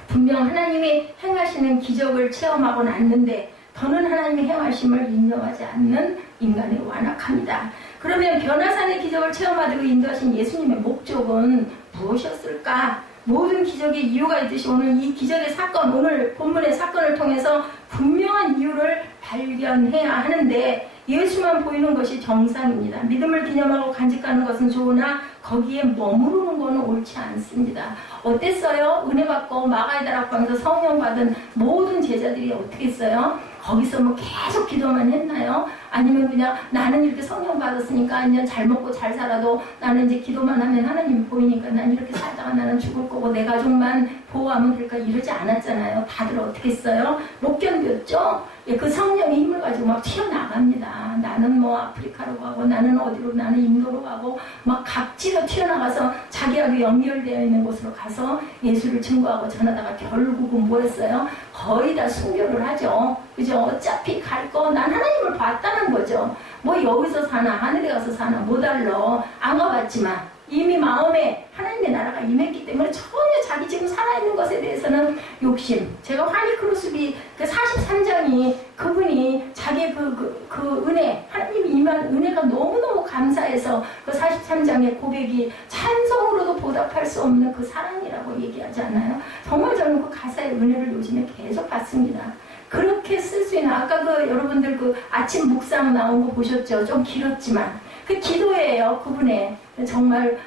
분명 하나님이 행하시는 기적을 체험하고 났는데 더는 하나님의 행하심을 인정하지 않는 인간의 완악합니다. 그러면 변화산의 기적을 체험하도록 인도하신 예수님의 목적은 무엇이었을까? 모든 기적의 이유가 있듯이 오늘 이 기적의 사건, 오늘 본문의 사건을 통해서 분명한 이유를 발견해야 하는데 예수만 보이는 것이 정상입니다. 믿음을 기념하고 간직하는 것은 좋으나 거기에 머무르는 것은 옳지 않습니다. 어땠어요? 은혜 받고 마가의 다락방에서 성령 받은 모든 제자들이 어떻게 했어요? 거기서 뭐 계속 기도만 했나요? 아니면 그냥 나는 이렇게 성령 받았으니까 그냥 잘 먹고 잘 살아도 나는 이제 기도만 하면 하나님이 보이니까 난 이렇게 살다가 나는 죽을 거고 내 가족만 보호하면 될까 이러지 않았잖아요. 다들 어떻게 했어요? 못 견뎠죠? 그 성령의 힘을 가지고 막 튀어나갑니다. 나는 뭐 아프리카로 가고 나는 어디로 나는 인도로 가고 막 각지로 튀어나가서 자기하고 연결되어 있는 곳으로 가서 예수를 증거하고 전하다가 결국은 뭐였어요? 거의 다 순교를 하죠. 그죠? 어차피 갈 거 난 하나님을 봤다는 거죠. 뭐 여기서 사나 하늘에 가서 사나 뭐 달러 안 가봤지만 이미 마음에 하나님의 나라가 임했기 때문에 전혀 자기 지금 살아있는 것에 대해서는 욕심. 제가 화니크루스비 그 43장이 그분이 자기 그 은혜, 하나님이 임한 은혜가 너무너무 감사해서 그 43장의 고백이 찬송으로도 보답할 수 없는 그 사랑이라고 얘기하지 않아요? 정말 저는 그 가사의 은혜를 요즘에 계속 받습니다. 그렇게 쓸 수 있는, 아까 여러분들 그 아침 묵상 나온 거 보셨죠? 좀 길었지만. 그 기도예요, 그분의. 정말,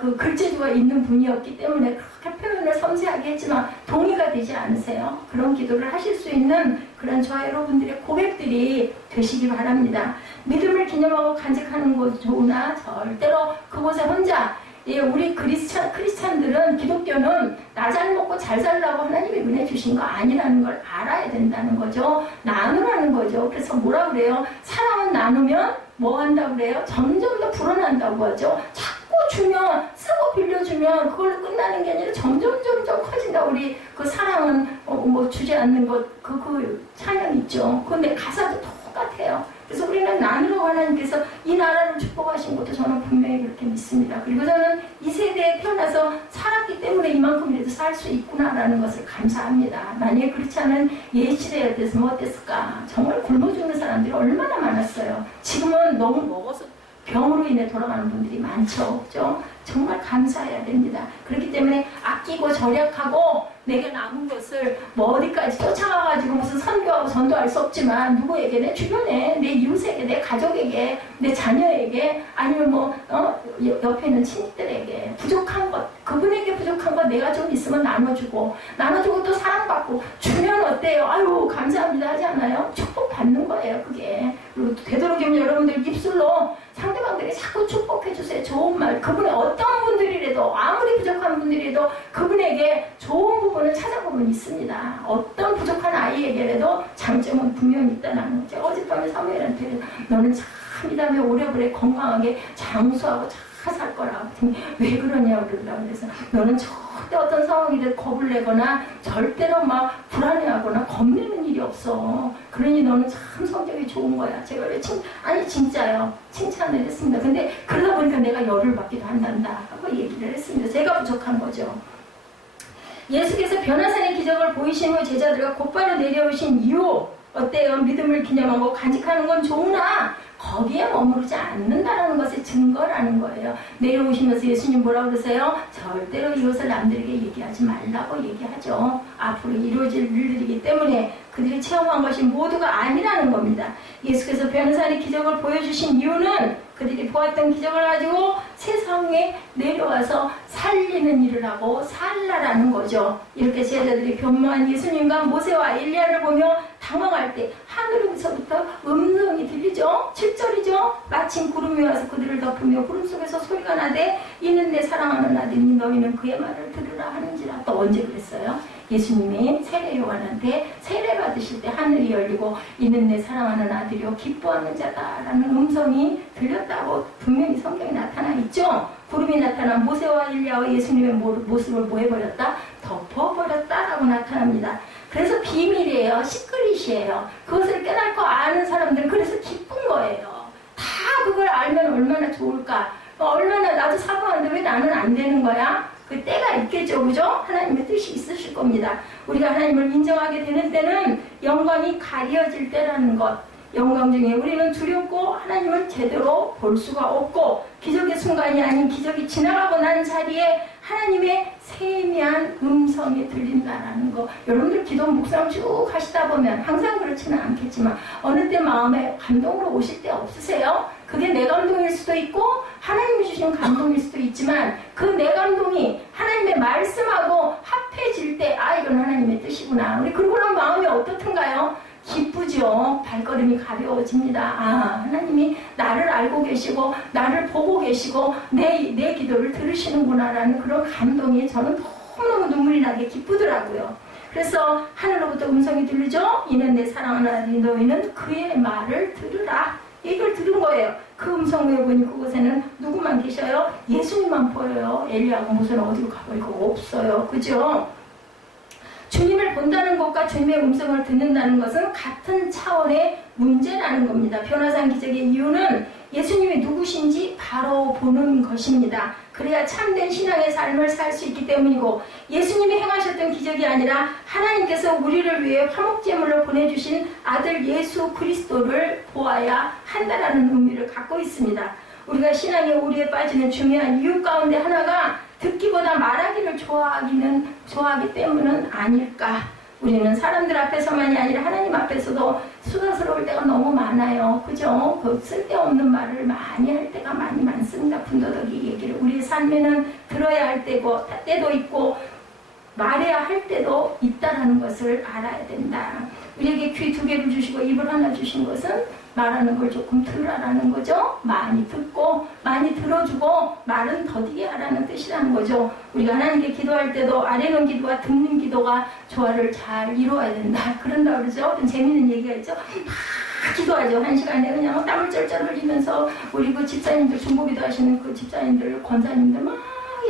그 글재주가 있는 분이었기 때문에 그렇게 표현을 섬세하게 했지만 동의가 되지 않으세요? 그런 기도를 하실 수 있는 그런 저와 여러분들의 고백들이 되시기 바랍니다. 믿음을 기념하고 간직하는 것 좋으나 절대로 그곳에 혼자 우리 크리스찬들은 기독교는 나 잘 먹고 잘 살라고 하나님이 은혜 주신 거 아니라는 걸 알아야 된다는 거죠. 나누라는 거죠. 그래서 뭐라 그래요? 사랑은 나누면 뭐 한다고 그래요? 점점 더 불어난다고 하죠. 자꾸 주면 쓰고 빌려주면 그걸로 끝나는 게 아니라 점점 커진다. 우리 그 사랑은 뭐 주지 않는 것 그 찬양 있죠. 그런데 가사도 똑같아요. 그래서 우리는 나누라고 하나님께서 이 나라를 축복하신 것도 저는 분명히 그렇게 믿습니다. 그리고 저는 이 세대에 태어나서 살았기 때문에 이만큼이라도 살 수 있구나라는 것을 감사합니다. 만약에 그렇지 않은 옛 시대였으면 어땠을까? 정말 굶어 죽는 사람들이 얼마나 많았어요. 지금은 너무 먹어서 병으로 인해 돌아가는 분들이 많죠. 그죠? 정말 감사해야 됩니다. 그렇기 때문에 아끼고 절약하고 내게 남은 것을 뭐 어디까지 쫓아가가지고 무슨 선교하고 전도할 수 없지만 누구에게, 내 주변에, 내 이웃에게, 내 가족에게, 내 자녀에게, 아니면 뭐 옆에 있는 친구들에게 부족한 것, 그분에게 부족한 것 내가 좀 있으면 나눠주고 또 사랑받고 주면 어때요? 아유 감사합니다 하지 않아요? 축복받는 거예요 그게. 그리고 되도록이면 여러분들 입술로 상대방들이 자꾸 축복해주세요. 좋은 말. 그분의 어떤 분들이라도 아무리 부족한 분들이라도 그분에게 좋은 부분을 찾아보면 있습니다. 어떤 부족한 아이에게라도 장점은 분명히 있다는 거죠. 어젯밤에 사무엘한테 너는 참 이 다음에 오래오래 건강하게 장수하고 참 살 거라고. 왜 그러냐고 그러더라고요. 그래서 너는 절대 어떤 상황이든 겁을 내거나 절대로 막 불안해하거나 겁내는 일이 없어. 그러니 너는 참 성격이 좋은 거야. 제가 왜 아니 진짜요. 칭찬을 했습니다. 근데 그러다 보니까 내가 열을 받기도 한단다 하고 얘기를 했습니다. 제가 부족한 거죠. 예수께서 변화산의 기적을 보이신 후 제자들과 곧바로 내려오신 이유 어때요? 믿음을 기념하고 간직하는 건 좋으나 거기에 머무르지 않는다라는 것의 증거라는 거예요. 내려오시면서 예수님 뭐라고 그러세요? 절대로 이것을 남들에게 얘기하지 말라고 얘기하죠. 앞으로 이루어질 일들이기 때문에 그들이 체험한 것이 모두가 아니라는 겁니다. 예수께서 변화산의 기적을 보여주신 이유는 그들이 보았던 기적을 가지고 세상에 내려와서 살리는 일을 하고 살라라는 거죠. 이렇게 제자들이 변모한 예수님과 모세와 엘리야를 보며 당황할 때 하늘에서부터 음성이 들리죠. 7절이죠. 마침 구름이 와서 그들을 덮으며 구름 속에서 소리가 나되 이는 내 사랑하는 아들이니 너희는 그의 말을 들으라 하는지라. 또 언제 그랬어요? 예수님이 세례 요한한테 세례 받으실 때 하늘이 열리고 이는 내 사랑하는 아들이요 기뻐하는 자다라는 음성이 들렸다고 분명히 성경에 나타나 있죠. 구름이 나타나 모세와 엘리야와 예수님의 모습을 뭐 해버렸다? 덮어버렸다라고 나타납니다. 그래서 비밀이에요. 시크릿이에요. 그것을 깨닫고 아는 사람들은 그래서 기쁜 거예요. 다 그걸 알면 얼마나 좋을까. 얼마나 나도 사모하는데 왜 나는 안 되는 거야? 그 때가 있겠죠. 그죠? 하나님의 뜻이 있으실 겁니다. 우리가 하나님을 인정하게 되는 때는 영광이 가려질 때라는 것. 영광 중에 우리는 두렵고 하나님을 제대로 볼 수가 없고 기적의 순간이 아닌 기적이 지나가고 난 자리에 하나님의 세미한 음성이 들린다라는 거. 여러분들 기도 묵상 쭉 하시다 보면 항상 그렇지는 않겠지만 어느 때 마음에 감동으로 오실 때 없으세요? 그게 내 감동일 수도 있고 하나님이 주신 감동일 수도 있지만 그 내 감동이 하나님의 말씀하고 합해질 때 아 이건 하나님의 뜻이구나. 우리 그러고는 마음이 어떻든가요? 기쁘죠. 발걸음이 가벼워집니다. 아 하나님이 나를 알고 계시고 나를 보고 계시고 내 기도를 들으시는구나 라는 그런 감동이 저는 너무너무 눈물이 나게 기쁘더라고요. 그래서 하늘로부터 음성이 들리죠. 이는 내 사랑하는 아들이 너희는 그의 말을 들으라. 이걸 들은 거예요. 그 음성 외에 보니 그곳에는 누구만 계셔요? 예수님만 보여요. 엘리야하고 모세는 어디로 가버리고 없어요. 그죠? 주님을 본다는 것과 주님의 음성을 듣는다는 것은 같은 차원의 문제라는 겁니다. 변화산 기적의 이유는 예수님이 누구신지 바로 보는 것입니다. 그래야 참된 신앙의 삶을 살 수 있기 때문이고 예수님이 행하셨던 기적이 아니라 하나님께서 우리를 위해 화목제물로 보내주신 아들 예수 그리스도를 보아야 한다라는 의미를 갖고 있습니다. 우리가 신앙의 오류에 빠지는 중요한 이유 가운데 하나가 듣기보다 말하기를 좋아하기 때문은 아닐까. 우리는 사람들 앞에서만이 아니라 하나님 앞에서도 수다스러울 때가 너무 많아요. 그죠? 그 쓸데없는 말을 많이 할 때가 많이 많습니다. 군더더기 얘기를. 우리의 삶에는 들어야 할 때도 있고 말해야 할 때도 있다는 것을 알아야 된다. 우리에게 귀 2개를 주시고 입을 하나 주신 것은 말하는 걸 조금 들으라는 거죠. 많이 듣고 많이 들어주고 말은 더디게 하라는 뜻이라는 거죠. 우리가 하나님께 기도할 때도 아뢰는 기도와 듣는 기도가 조화를 잘 이루어야 된다. 그런다 그러죠. 재밌는 얘기가 있죠. 막 기도하죠. 1시간에 그냥 땀을 쩔쩔 흘리면서 우리 그 집사님들 중보기도 하시는 그 집사님들 권사님들 막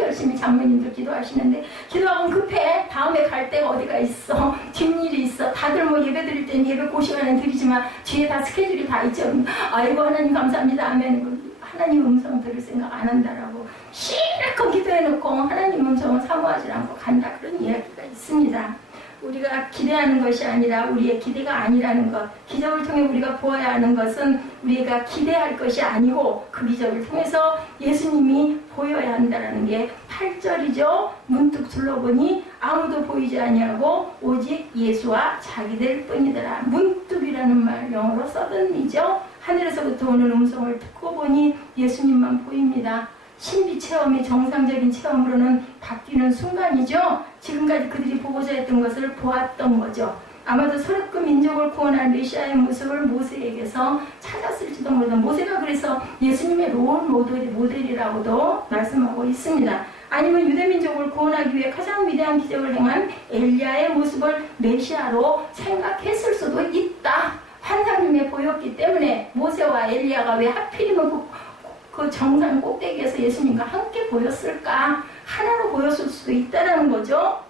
열심히 장모님들 기도하시는데 기도하면 급해. 다음에 갈 데가 어디가 있어. 뒷일이 있어. 다들 뭐 예배 드릴 때는 예배 그 시간에 드리지만 뒤에 다 스케줄이 다 있죠. 아이고 하나님 감사합니다 하면 하나님 음성 들을 생각 안 한다라고 실컷 기도해놓고 하나님 음성을 사모하지 않고 간다. 그런 이야기가 있습니다. 우리가 기대하는 것이 아니라 우리의 기대가 아니라는 것. 기적을 통해 우리가 보아야 하는 것은 우리가 기대할 것이 아니고 그 기적을 통해서 예수님이 보여야 한다는 게 8절이죠. 문득 둘러보니 아무도 보이지 아니하고 오직 예수와 자기들 뿐이더라. 문득이라는 말 영어로 suddenly죠. 하늘에서부터 오는 음성을 듣고 보니 예수님만 보입니다. 신비 체험이 정상적인 체험으로는 바뀌는 순간이죠. 지금까지 그들이 보고자 했던 것을 보았던 거죠. 아마도 서럽그 민족을 구원할 메시아의 모습을 모세에게서 찾았을지도 모르다. 모세가 그래서 예수님의 롤 모델이라고도 말씀하고 있습니다. 아니면 유대민족을 구원하기 위해 가장 위대한 기적을 행한 엘리야의 모습을 메시아로 생각했을 수도 있다. 환상님에 보였기 때문에 모세와 엘리야가 왜 하필이면 그 정상 꼭대기에서 예수님과 함께 보였을까? 하나로 보였을 수도 있다는 거죠.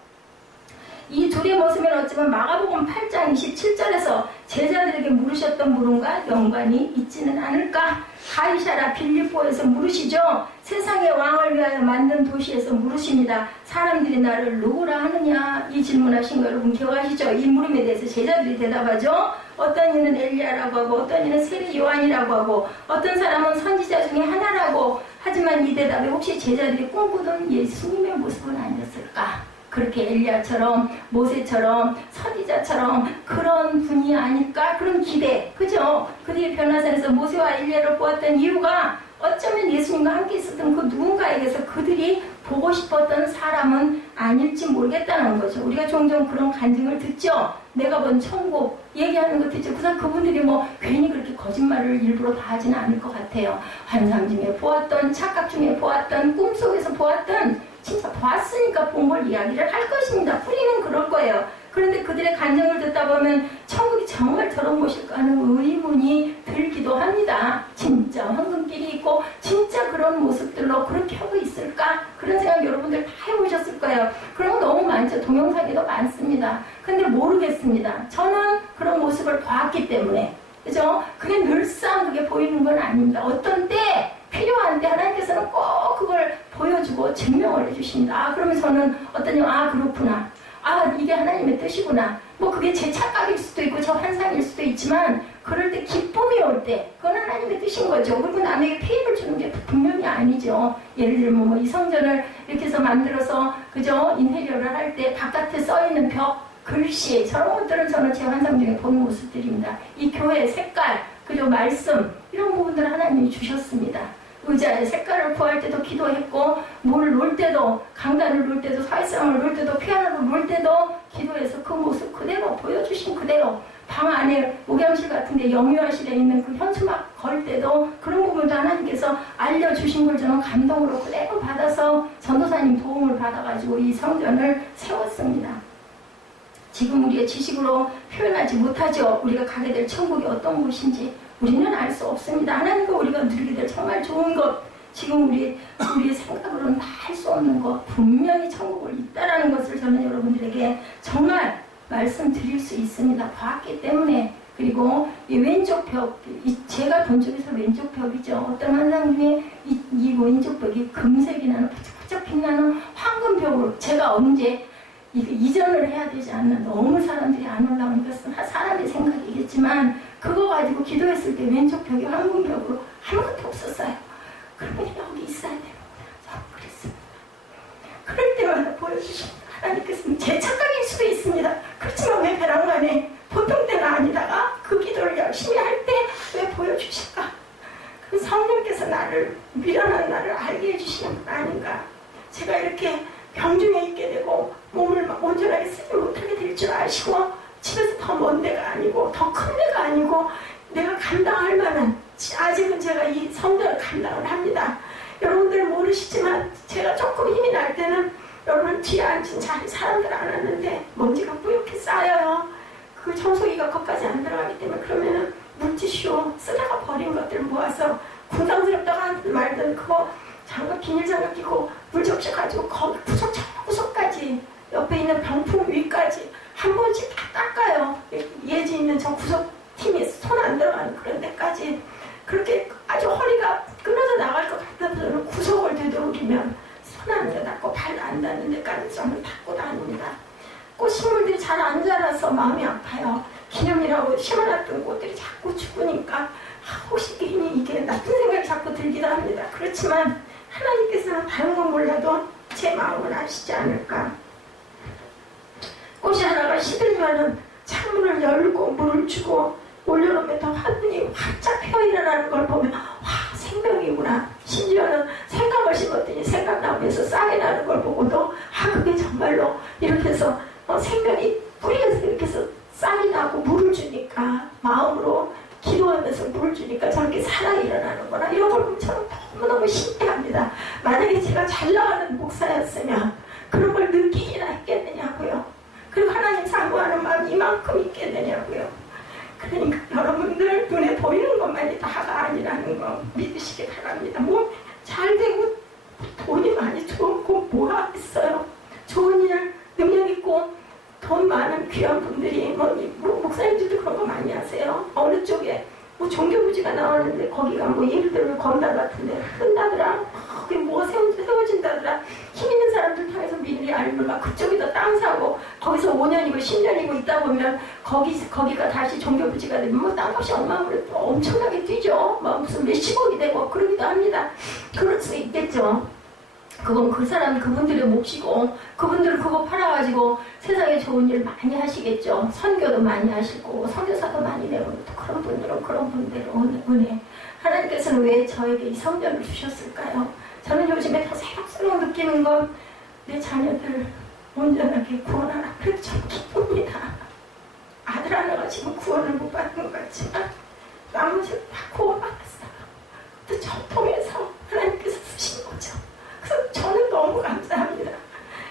이 둘의 모습은 어쩌면 마가복음 8장 27절에서 제자들에게 물으셨던 물음과 연관이 있지는 않을까? 가이사라 빌립보에서 물으시죠. 세상의 왕을 위하여 만든 도시에서 물으십니다. 사람들이 나를 누구라 하느냐? 이 질문하신 거 여러분 기억하시죠? 이 물음에 대해서 제자들이 대답하죠. 어떤 이는 엘리야라고 하고 어떤 이는 세례 요한이라고 하고 어떤 사람은 선지자 중에 하나라고 하지만 이 대답에 혹시 제자들이 꿈꾸던 예수님의 모습은 아니었을까? 그렇게 엘리야처럼 모세처럼 선지자처럼 그런 분이 아닐까? 그런 기대, 그죠? 그들이 변화산에서 모세와 엘리야를 보았던 이유가 어쩌면 예수님과 함께 있었던 그 누군가에게서 그들이 보고 싶었던 사람은 아닐지 모르겠다는 거죠. 우리가 종종 그런 간증을 듣죠. 내가 본 천국 얘기하는 거 듣죠. 그래서 그분들이 뭐 괜히 그렇게 거짓말을 일부러 다 하지는 않을 것 같아요. 환상 중에 보았던, 착각 중에 보았던, 꿈속에서 보았던, 진짜 봤으니까 본 걸 이야기를 할 것입니다. 뿌리는 그럴 거예요. 그런데 그들의 간증을 듣다 보면 천국이 정말 저런 곳일까 하는 의문이 들기도 합니다. 진짜 황금길이 있고 진짜 그런 모습들로 그렇게 하고 있을까? 그런 생각 여러분들 다 해보셨을 거예요. 그런 거 너무 많죠. 동영상에도 많습니다. 근데 모르겠습니다. 저는 그런 모습을 봤기 때문에, 그죠? 그게 늘상 그게 보이는 건 아닙니다. 어떤 때 필요한데 하나님께서는 꼭 그걸 보여주고 증명을 해주십니다. 아, 그러면 저는 어떠냐면, 아, 그렇구나. 아, 이게 하나님의 뜻이구나. 뭐 그게 제 착각일 수도 있고 저 환상일 수도 있지만 그럴 때 기쁨이 올 때 그건 하나님의 뜻인 거죠. 그리고 남에게 피해를 주는 게 분명히 아니죠. 예를 들면 뭐 이 성전을 이렇게 해서 만들어서 그죠? 인테리어를 할 때 바깥에 써있는 벽, 글씨 저런 것들은 저는 제 환상 중에 본 모습들입니다. 이 교회의 색깔, 그리고 말씀 이런 부분들을 하나님이 주셨습니다. 의자의 색깔을 구할 때도 기도했고 물을 놓을 때도 강단을 놓을 때도 사회성을 놓을 때도 피아노를 놓을 때도 기도해서 그 모습 그대로 보여주신 그대로 방 안에 목욕실 같은데 영유아실에 있는 그 현수막 걸 때도 그런 부분도 하나님께서 알려주신 걸 저는 감동으로 그대로 받아서 전도사님 도움을 받아가지고 이 성전을 세웠습니다. 지금 우리의 지식으로 표현하지 못하죠. 우리가 가게 될 천국이 어떤 곳인지 우리는 알 수 없습니다. 하나님과 우리가 누리게 될 정말 좋은 것, 지금 우리의 생각으로는 다 할 수 없는 것, 분명히 천국을 있다라는 것을 저는 여러분들에게 정말 말씀드릴 수 있습니다. 봤기 때문에. 그리고 이 왼쪽 벽, 제가 본 쪽에서 왼쪽 벽이죠. 어떤 환상 중에 이 왼쪽 벽이 금색이 나는 반짝반짝 빛나는 황금벽으로 제가 언제 이전을 해야 되지 않나. 너무 사람들이 안 올라오니까 사람의 생각이겠지만 그거 가지고 기도했을 때 왼쪽 벽이 황금벽으로 아무것도 없었어요. 그러면 여기 있어야 되는구나. 그랬습니다. 그럴 때마다 보여주십니다. 하나님께서는 제 착각일 수도 있습니다. 그렇지만 왜 베란간에 보통 때는 아니다가 그 기도를 열심히 할 때 왜 보여주실까? 그 성령께서 나를 미련한 나를 알게 해주시는 분 아닌가. 제가 이렇게 병중에 있게 되고 몸을 온전하게 쓰지 못하게 될 줄 아시고 집에서 더 먼 데가 아니고 더 큰 데가 아니고 내가 감당할 만한 아직은 제가 이 성전을 감당을 합니다. 여러분들 모르시지만 제가 조금 힘이 날 때는 여러분 뒤에 앉은 자리 사람들 안 왔는데 먼지가 뿌옇게 쌓여요. 그 청소기가 거기까지 안 들어가기 때문에 그러면은 물티슈 쓰다가 버린 것들 모아서 궁상스럽다고 하든 말든 그거 장갑 비닐 장갑 끼고 물 접시 가지고 거기 구석까지 옆에 있는 병풍 위까지 한 번씩 다 닦아요. 예지 있는 저 구석팀이 손 안 들어가는 그런 데까지 그렇게 아주 허리가 끊어져 나갈 것 같아서 구석을 되도록이면 손 안 닦고 발 안 닿는 데까지 저는 닦고 다닙니다. 꽃식물들이 잘 안 자라서 마음이 아파요. 기념이라고 심어놨던 꽃들이 자꾸 죽으니까 혹시 이게 나쁜 생각이 자꾸 들기도 합니다. 그렇지만 하나님께서는 다른 건 몰라도 제 마음을 아시지 않을까. 꽃이 하나가 시들면은 창문을 열고 물을 주고 올여름에 더 화분이 활짝 펴 일어나는 걸 보면 와 생명이구나. 심지어는 생강을 심었더니 생강나무에서 싹이 나는 걸 보고도 아 그게 정말로 이렇게 해서 생명이 뿌리에서 이렇게 해서 싹이 나고 물을 주니까 마음으로 기도하면서 물을 주니까 저렇게 살아 일어나는구나. 이런 걸 보면 저는 너무너무 신기합니다. 만약에 제가 잘 나가는 목사였으면 그런 걸 느끼기나 했겠느냐고요. 그리고 하나님 사모하는 마음이 이만큼 있겠느냐고요. 그러니까 여러분들 눈에 보이는 것만이 다가 아니라는 거 믿으시기 바랍니다. 나왔는데 거기가 뭐 예를 들면 건달 같은데 뜬다더라. 그게 뭐가 세워진다더라. 힘 있는 사람들 통해서 미리 알면 막 그쪽에다 땅 사고 거기서 5년이고 10년이고 있다 보면 거기가 다시 종교부지가 되면 뭐 땅값이 얼마면 엄청나게 뛰죠. 막 무슨 몇십억이 되고 그러기도 합니다. 그럴 수 있겠죠. 그건 그 사람 그분들의 몫이고 그분들은 그거 팔아가지고 세상에 좋은 일 많이 하시겠죠. 선교도 많이 하시고 선교사도 많이 내고 그런 분들은 그런 분들의 은혜. 하나님께서는 왜 저에게 이 성전을 주셨을까요? 저는 요즘에 더 새록새록 느끼는 건 내 자녀들 온전하게 구원하라. 그래도 참 기쁩니다. 아들 하나가 지금 구원을 못 받는 것 같지만 나머지는 다 구원받았어요. 또 저 통해서 하나님께서 쓰신 거죠. 그래서 저는 너무 감사합니다.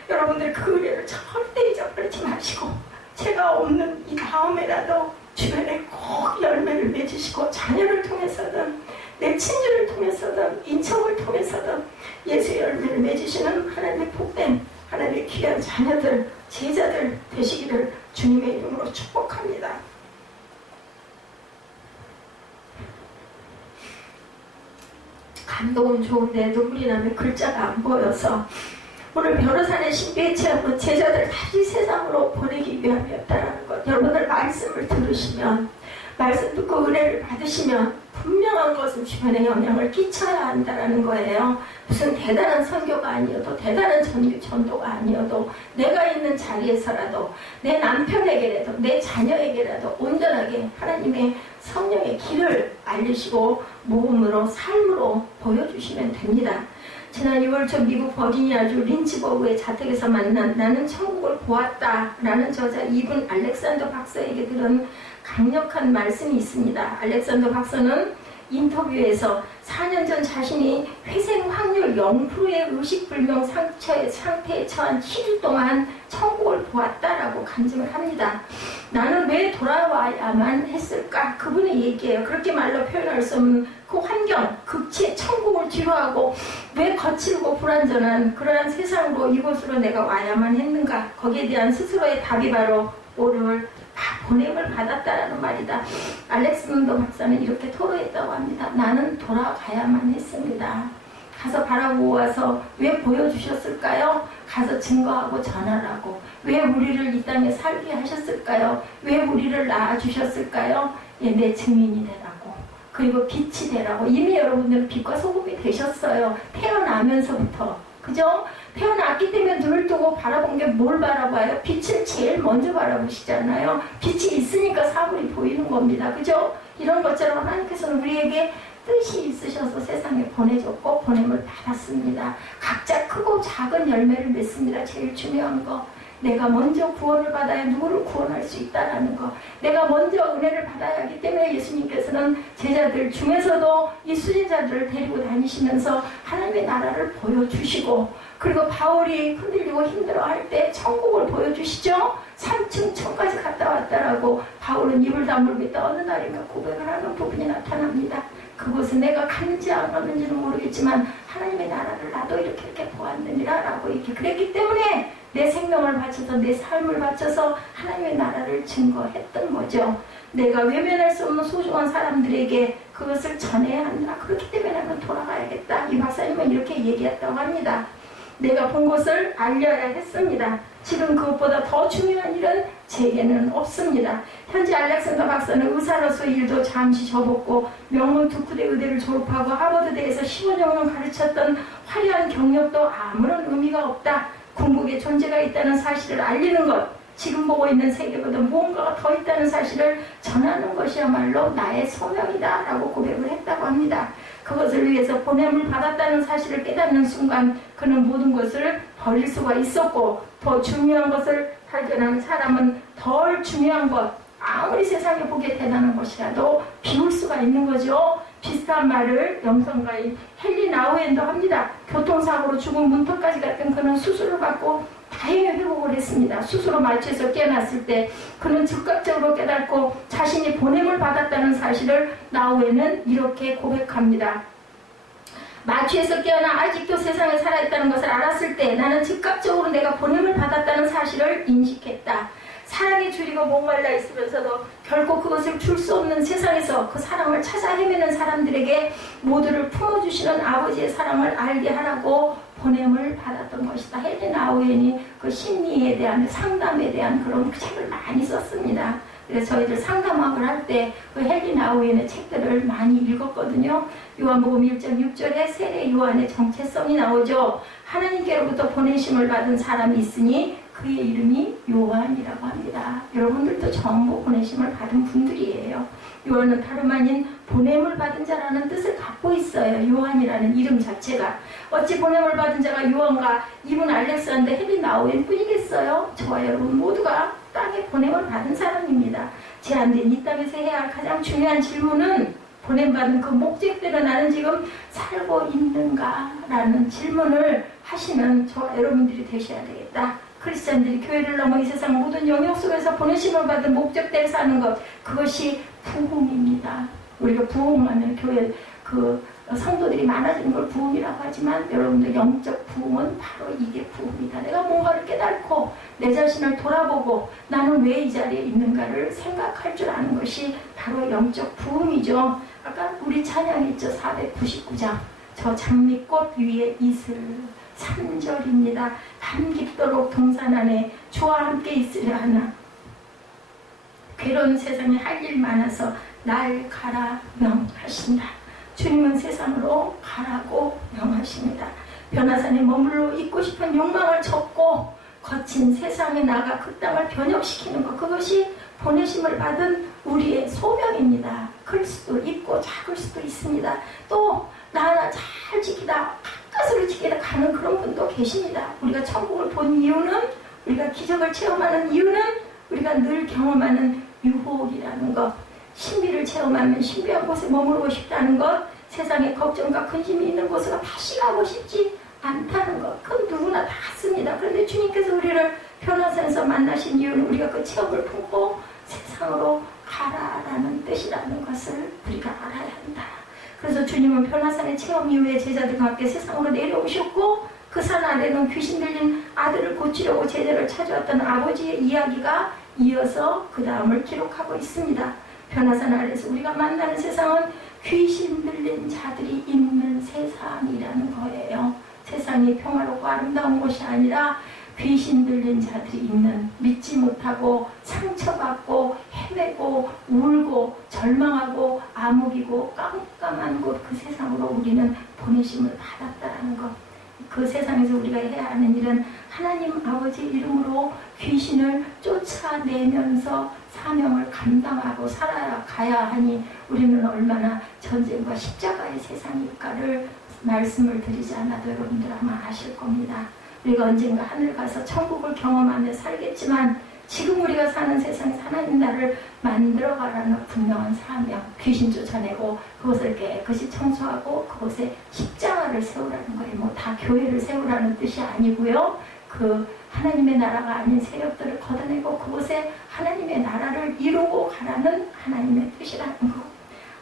여러분들 그 은혜를 절대 잊어버리지 마시고 제가 없는 이 다음에라도 주변에 꼭 열매를 맺으시고 자녀를 통해서든 내 친구를 통해서든 인척을 통해서든 예수의 열매를 맺으시는 하나님의 복된 하나님의 귀한 자녀들 제자들 되시기를 주님의 이름으로 축복합니다. 감동은 좋은데 눈물이 나면 글자가 안 보여서 오늘 변호사의 신비의 체험은 제자들 다시 세상으로 보내기 위함이었다는 것. 여러분들 말씀을 들으시면 말씀 듣고 은혜를 받으시면 분명한 것은 주변에 영향을 끼쳐야 한다는 거예요. 무슨 대단한 선교가 아니어도 대단한 전도가 아니어도 내가 있는 자리에서라도 내 남편에게라도 내 자녀에게라도 온전하게 하나님의 성령의 길을 알리시고 모험으로 삶으로 보여주시면 됩니다. 지난 2월 초 미국 버지니아주 린치버그의 자택에서 만난 나는 천국을 보았다라는 저자 이분 알렉산더 박사에게 들은 강력한 말씀이 있습니다. 알렉산더 박사는 인터뷰에서 4년 전 자신이 회생 확률 0%의 의식불명 상태에 처한 7일 동안 천국을 보았다라고 간증을 합니다. 나는 왜 돌아와야만 했을까? 그분의 얘기예요. 그렇게 말로 표현할 수 없는 그 환경, 극치의 천국을 뒤로하고 왜 거칠고 불완전한 그러한 세상으로 이곳으로 내가 와야만 했는가? 거기에 대한 스스로의 답이 바로 오늘 보냄을 받았다라는 말이다. 알렉산더 박사는 이렇게 토로했다고 합니다. 나는 돌아가야만 했습니다. 가서 바라보고 와서 왜 보여주셨을까요? 가서 증거하고 전하라고. 왜 우리를 이 땅에 살게 하셨을까요? 왜 우리를 낳아주셨을까요? 예, 내 증인이 되라고. 그리고 빛이 되라고. 이미 여러분들은 빛과 소금이 되셨어요. 태어나면서부터. 그죠? 태어났기 때문에 눈을 뜨고 바라본 게 뭘 바라봐요? 빛을 제일 먼저 바라보시잖아요. 빛이 있으니까 사물이 보이는 겁니다. 그죠? 이런 것처럼 하나님께서는 우리에게 뜻이 있으셔서 세상에 보내줬고 보냄을 받았습니다. 각자 크고 작은 열매를 맺습니다. 제일 중요한 거. 내가 먼저 구원을 받아야 누구를 구원할 수 있다는 거. 내가 먼저 은혜를 받아야 하기 때문에 예수님께서는 제자들 중에서도 이 수제자들을 데리고 다니시면서 하나님의 나라를 보여주시고 그리고 바울이 흔들리고 힘들어할 때 천국을 보여주시죠. 3층 천까지 갔다 왔다라고 바울은 입을 다물겠다 어느 날인가 고백을 하는 부분이 나타납니다. 그곳은 내가 갔는지 안 갔는지는 모르겠지만 하나님의 나라를 나도 이렇게 보았느니라 라고 이렇게 그랬기 때문에 내 생명을 바쳐서 내 삶을 바쳐서 하나님의 나라를 증거했던 거죠. 내가 외면할 수 없는 소중한 사람들에게 그것을 전해야 한다. 그렇기 때문에 나는 돌아가야겠다. 이 박사님은 이렇게 얘기했다고 합니다. 내가 본 것을 알려야 했습니다. 지금 그것보다 더 중요한 일은 제게는 없습니다. 현재 알렉산더 박사는 의사로서 일도 잠시 접었고 명문 두쿠대 의대를 졸업하고 하버드대에서 15년 가르쳤던 화려한 경력도 아무런 의미가 없다. 궁극의 존재가 있다는 사실을 알리는 것, 지금 보고 있는 세계보다 무언가가 더 있다는 사실을 전하는 것이야말로 나의 소명이다 라고 고백을 했다고 합니다. 그것을 위해서 보냄을 받았다는 사실을 깨닫는 순간 그는 모든 것을 버릴 수가 있었고 더 중요한 것을 발견하는 사람은 덜 중요한 것, 아무리 세상에 보기에 대단한 것이라도 비울 수가 있는 거죠. 비슷한 말을 영성가인 헨리 나우엔도 합니다. 교통사고로 죽은 문턱까지 갔던 그는 수술을 받고 다행히 회복을 했습니다. 수술로 마취해서 깨어났을 때 그는 즉각적으로 깨닫고 자신이 보냄을 받았다는 사실을 나우엔은 이렇게 고백합니다. 마취에서 깨어나 아직도 세상에 살아있다는 것을 알았을 때 나는 즉각적으로 내가 보냄을 받았다는 사실을 인식했다. 사랑에 줄이고 목말라 있으면서도 결코 그것을 줄 수 없는 세상에서 그 사랑을 찾아 헤매는 사람들에게 모두를 품어주시는 아버지의 사랑을 알게 하라고 보냄을 받았던 것이다. 헬린 아우엔이 그 심리에 대한 상담에 대한 그런 책을 많이 썼습니다. 그래서 저희들 상담학을 할 때 그 헬린 아우엔의 책들을 많이 읽었거든요. 요한복음 1장 6절에 세례 요한의 정체성이 나오죠. 하나님께로부터 보내심을 받은 사람이 있으니 그의 이름이 요한이라고 합니다. 여러분들도 전부 보내심을 받은 분들이에요. 요한은 다름 아닌 보냄을 받은 자라는 뜻을 갖고 있어요. 요한이라는 이름 자체가. 어찌 보냄을 받은 자가 요한과 이분 알렉산더 헬린 아우엔 뿐이겠어요? 저와 여러분 모두가 땅에 보냄을 받은 사람입니다. 제한된 이 땅에서 해야 할 가장 중요한 질문은 보냄받은 그 목적대로 나는 지금 살고 있는가? 라는 질문을 하시는 저와 여러분들이 되셔야 되겠다. 크리스찬들이 교회를 넘어 이 세상 모든 영역 속에서 보내심을 받은 목적대로 사는 것, 그것이 부흥입니다. 우리가 부흥하면 교회 그 성도들이 많아지는 걸 부흥이라고 하지만 여러분들 영적 부흥은 바로 이게 부흥이다. 내가 뭔가를 깨닫고 내 자신을 돌아보고 나는 왜 이 자리에 있는가를 생각할 줄 아는 것이 바로 영적 부흥이죠. 아까 우리 찬양했죠. 499장 저 장미꽃 위에 이슬 3절입니다. 밤 깊도록 동산 안에 주와 함께 있으려 하나 괴로운 세상에 할 일 많아서 날 가라 명하신다. 주님은 세상으로 가라고 명하십니다. 변화산에 머물러 있고 싶은 욕망을 접고 거친 세상에 나가 그 땅을 변혁시키는 것, 그것이 보내심을 받은 우리의 소명입니다. 클 수도 있고 작을 수도 있습니다. 또 나 하나 잘 지키다 가까스로 지키다 가는 그런 분도 계십니다. 우리가 천국을 본 이유는, 우리가 기적을 체험하는 이유는 우리가 늘 경험하는 유혹이라는 것, 신비를 체험하면 신비한 곳에 머무르고 싶다는 것, 세상에 걱정과 근심이 있는 곳으로 다시 가고 싶지 않다는 것, 그건 누구나 다 같습니다. 그런데 주님께서 우리를 변화산에서 만나신 이유는 우리가 그 체험을 품고 세상으로 가라라는 뜻이라는 것을 우리가 알아야 한다. 그래서 주님은 변화산의 체험 이후에 제자들과 함께 세상으로 내려오셨고 그 산 아래는 귀신 들린 아들을 고치려고 제자를 찾아왔던 아버지의 이야기가 이어서 그 다음을 기록하고 있습니다. 변화산 아래에서 우리가 만나는 세상은 귀신 들린 자들이 있는 세상이라는 거예요. 세상이 평화롭고 아름다운 곳이 아니라 귀신 들린 자들이 있는, 믿지 못하고 상처받고 헤매고 울고 절망하고 암흑이고 깜깜한 곳, 그 세상으로 우리는 보내심을 받았다는 것. 그 세상에서 우리가 해야 하는 일은 하나님 아버지 이름으로 귀신을 쫓아내면서 사명을 감당하고 살아가야 하니 우리는 얼마나 전쟁과 십자가의 세상일까를 말씀을 드리지 않아도 여러분들 아마 아실 겁니다. 우리가 언젠가 하늘 가서 천국을 경험하며 살겠지만 지금 우리가 사는 세상에서 하나님 나를 만들어가라는 분명한 사명, 귀신 쫓아내고 그것을 깨끗이 청소하고 그곳에 십자가를 세우라는 거예요. 뭐 다 교회를 세우라는 뜻이 아니고요. 그 하나님의 나라가 아닌 세력들을 걷어내고 그곳에 하나님의 나라를 이루고 가라는 하나님의 뜻이라는 거.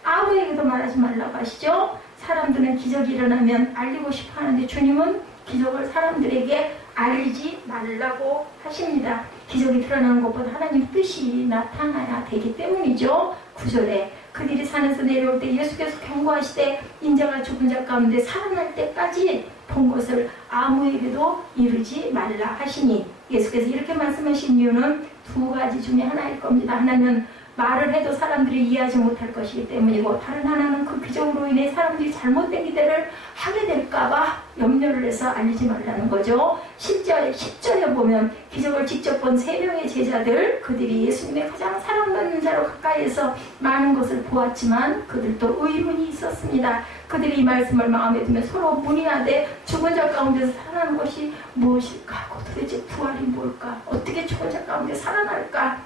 아무에게도 말하지 말라고 하시죠. 사람들은 기적이 일어나면 알리고 싶어 하는데 주님은 기적을 사람들에게 알리지 말라고 하십니다. 기적이 드러나는 것보다 하나님 뜻이 나타나야 되기 때문이죠. 9절에 그들이 산에서 내려올 때 예수께서 경고하시되 인자가 죽은 자 가운데 살아날 때까지 본 것을 아무에게도 이르지 말라 하시니, 예수께서 이렇게 말씀하신 이유는 두 가지 중에 하나일 겁니다. 하나는 말을 해도 사람들이 이해하지 못할 것이기 때문이고, 다른 하나는 그 기적으로 인해 사람들이 잘못된 기대를 하게 될까봐 염려를 해서 알리지 말라는 거죠. 10절에 보면 기적을 직접 본 3명의 제자들, 그들이 예수님의 가장 사랑받는 자로 가까이에서 많은 것을 보았지만 그들도 의문이 있었습니다. 그들이 이 말씀을 마음에 두며 서로 문의하되 죽은 자 가운데서 살아나는 것이 무엇일까? 도대체 부활이 뭘까? 어떻게 죽은 자 가운데 살아날까?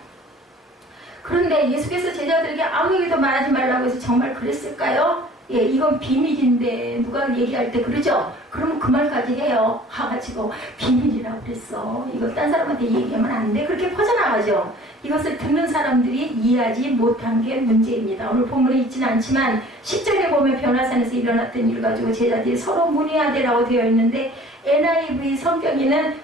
그런데 예수께서 제자들에게 아무에게도 말하지 말라고 해서 정말 그랬을까요? 예, 이건 비밀인데 누가 얘기할 때 그러죠? 그러면 그 말까지 해요. 가가지고 비밀이라고 그랬어. 이거 딴 사람한테 얘기하면 안 돼. 그렇게 퍼져나가죠. 이것을 듣는 사람들이 이해하지 못한 게 문제입니다. 오늘 본문에 있지는 않지만 10절에 보면 변화산에서 일어났던 일을 가지고 제자들이 서로 문의하되라고 되어 있는데 NIV 성경에는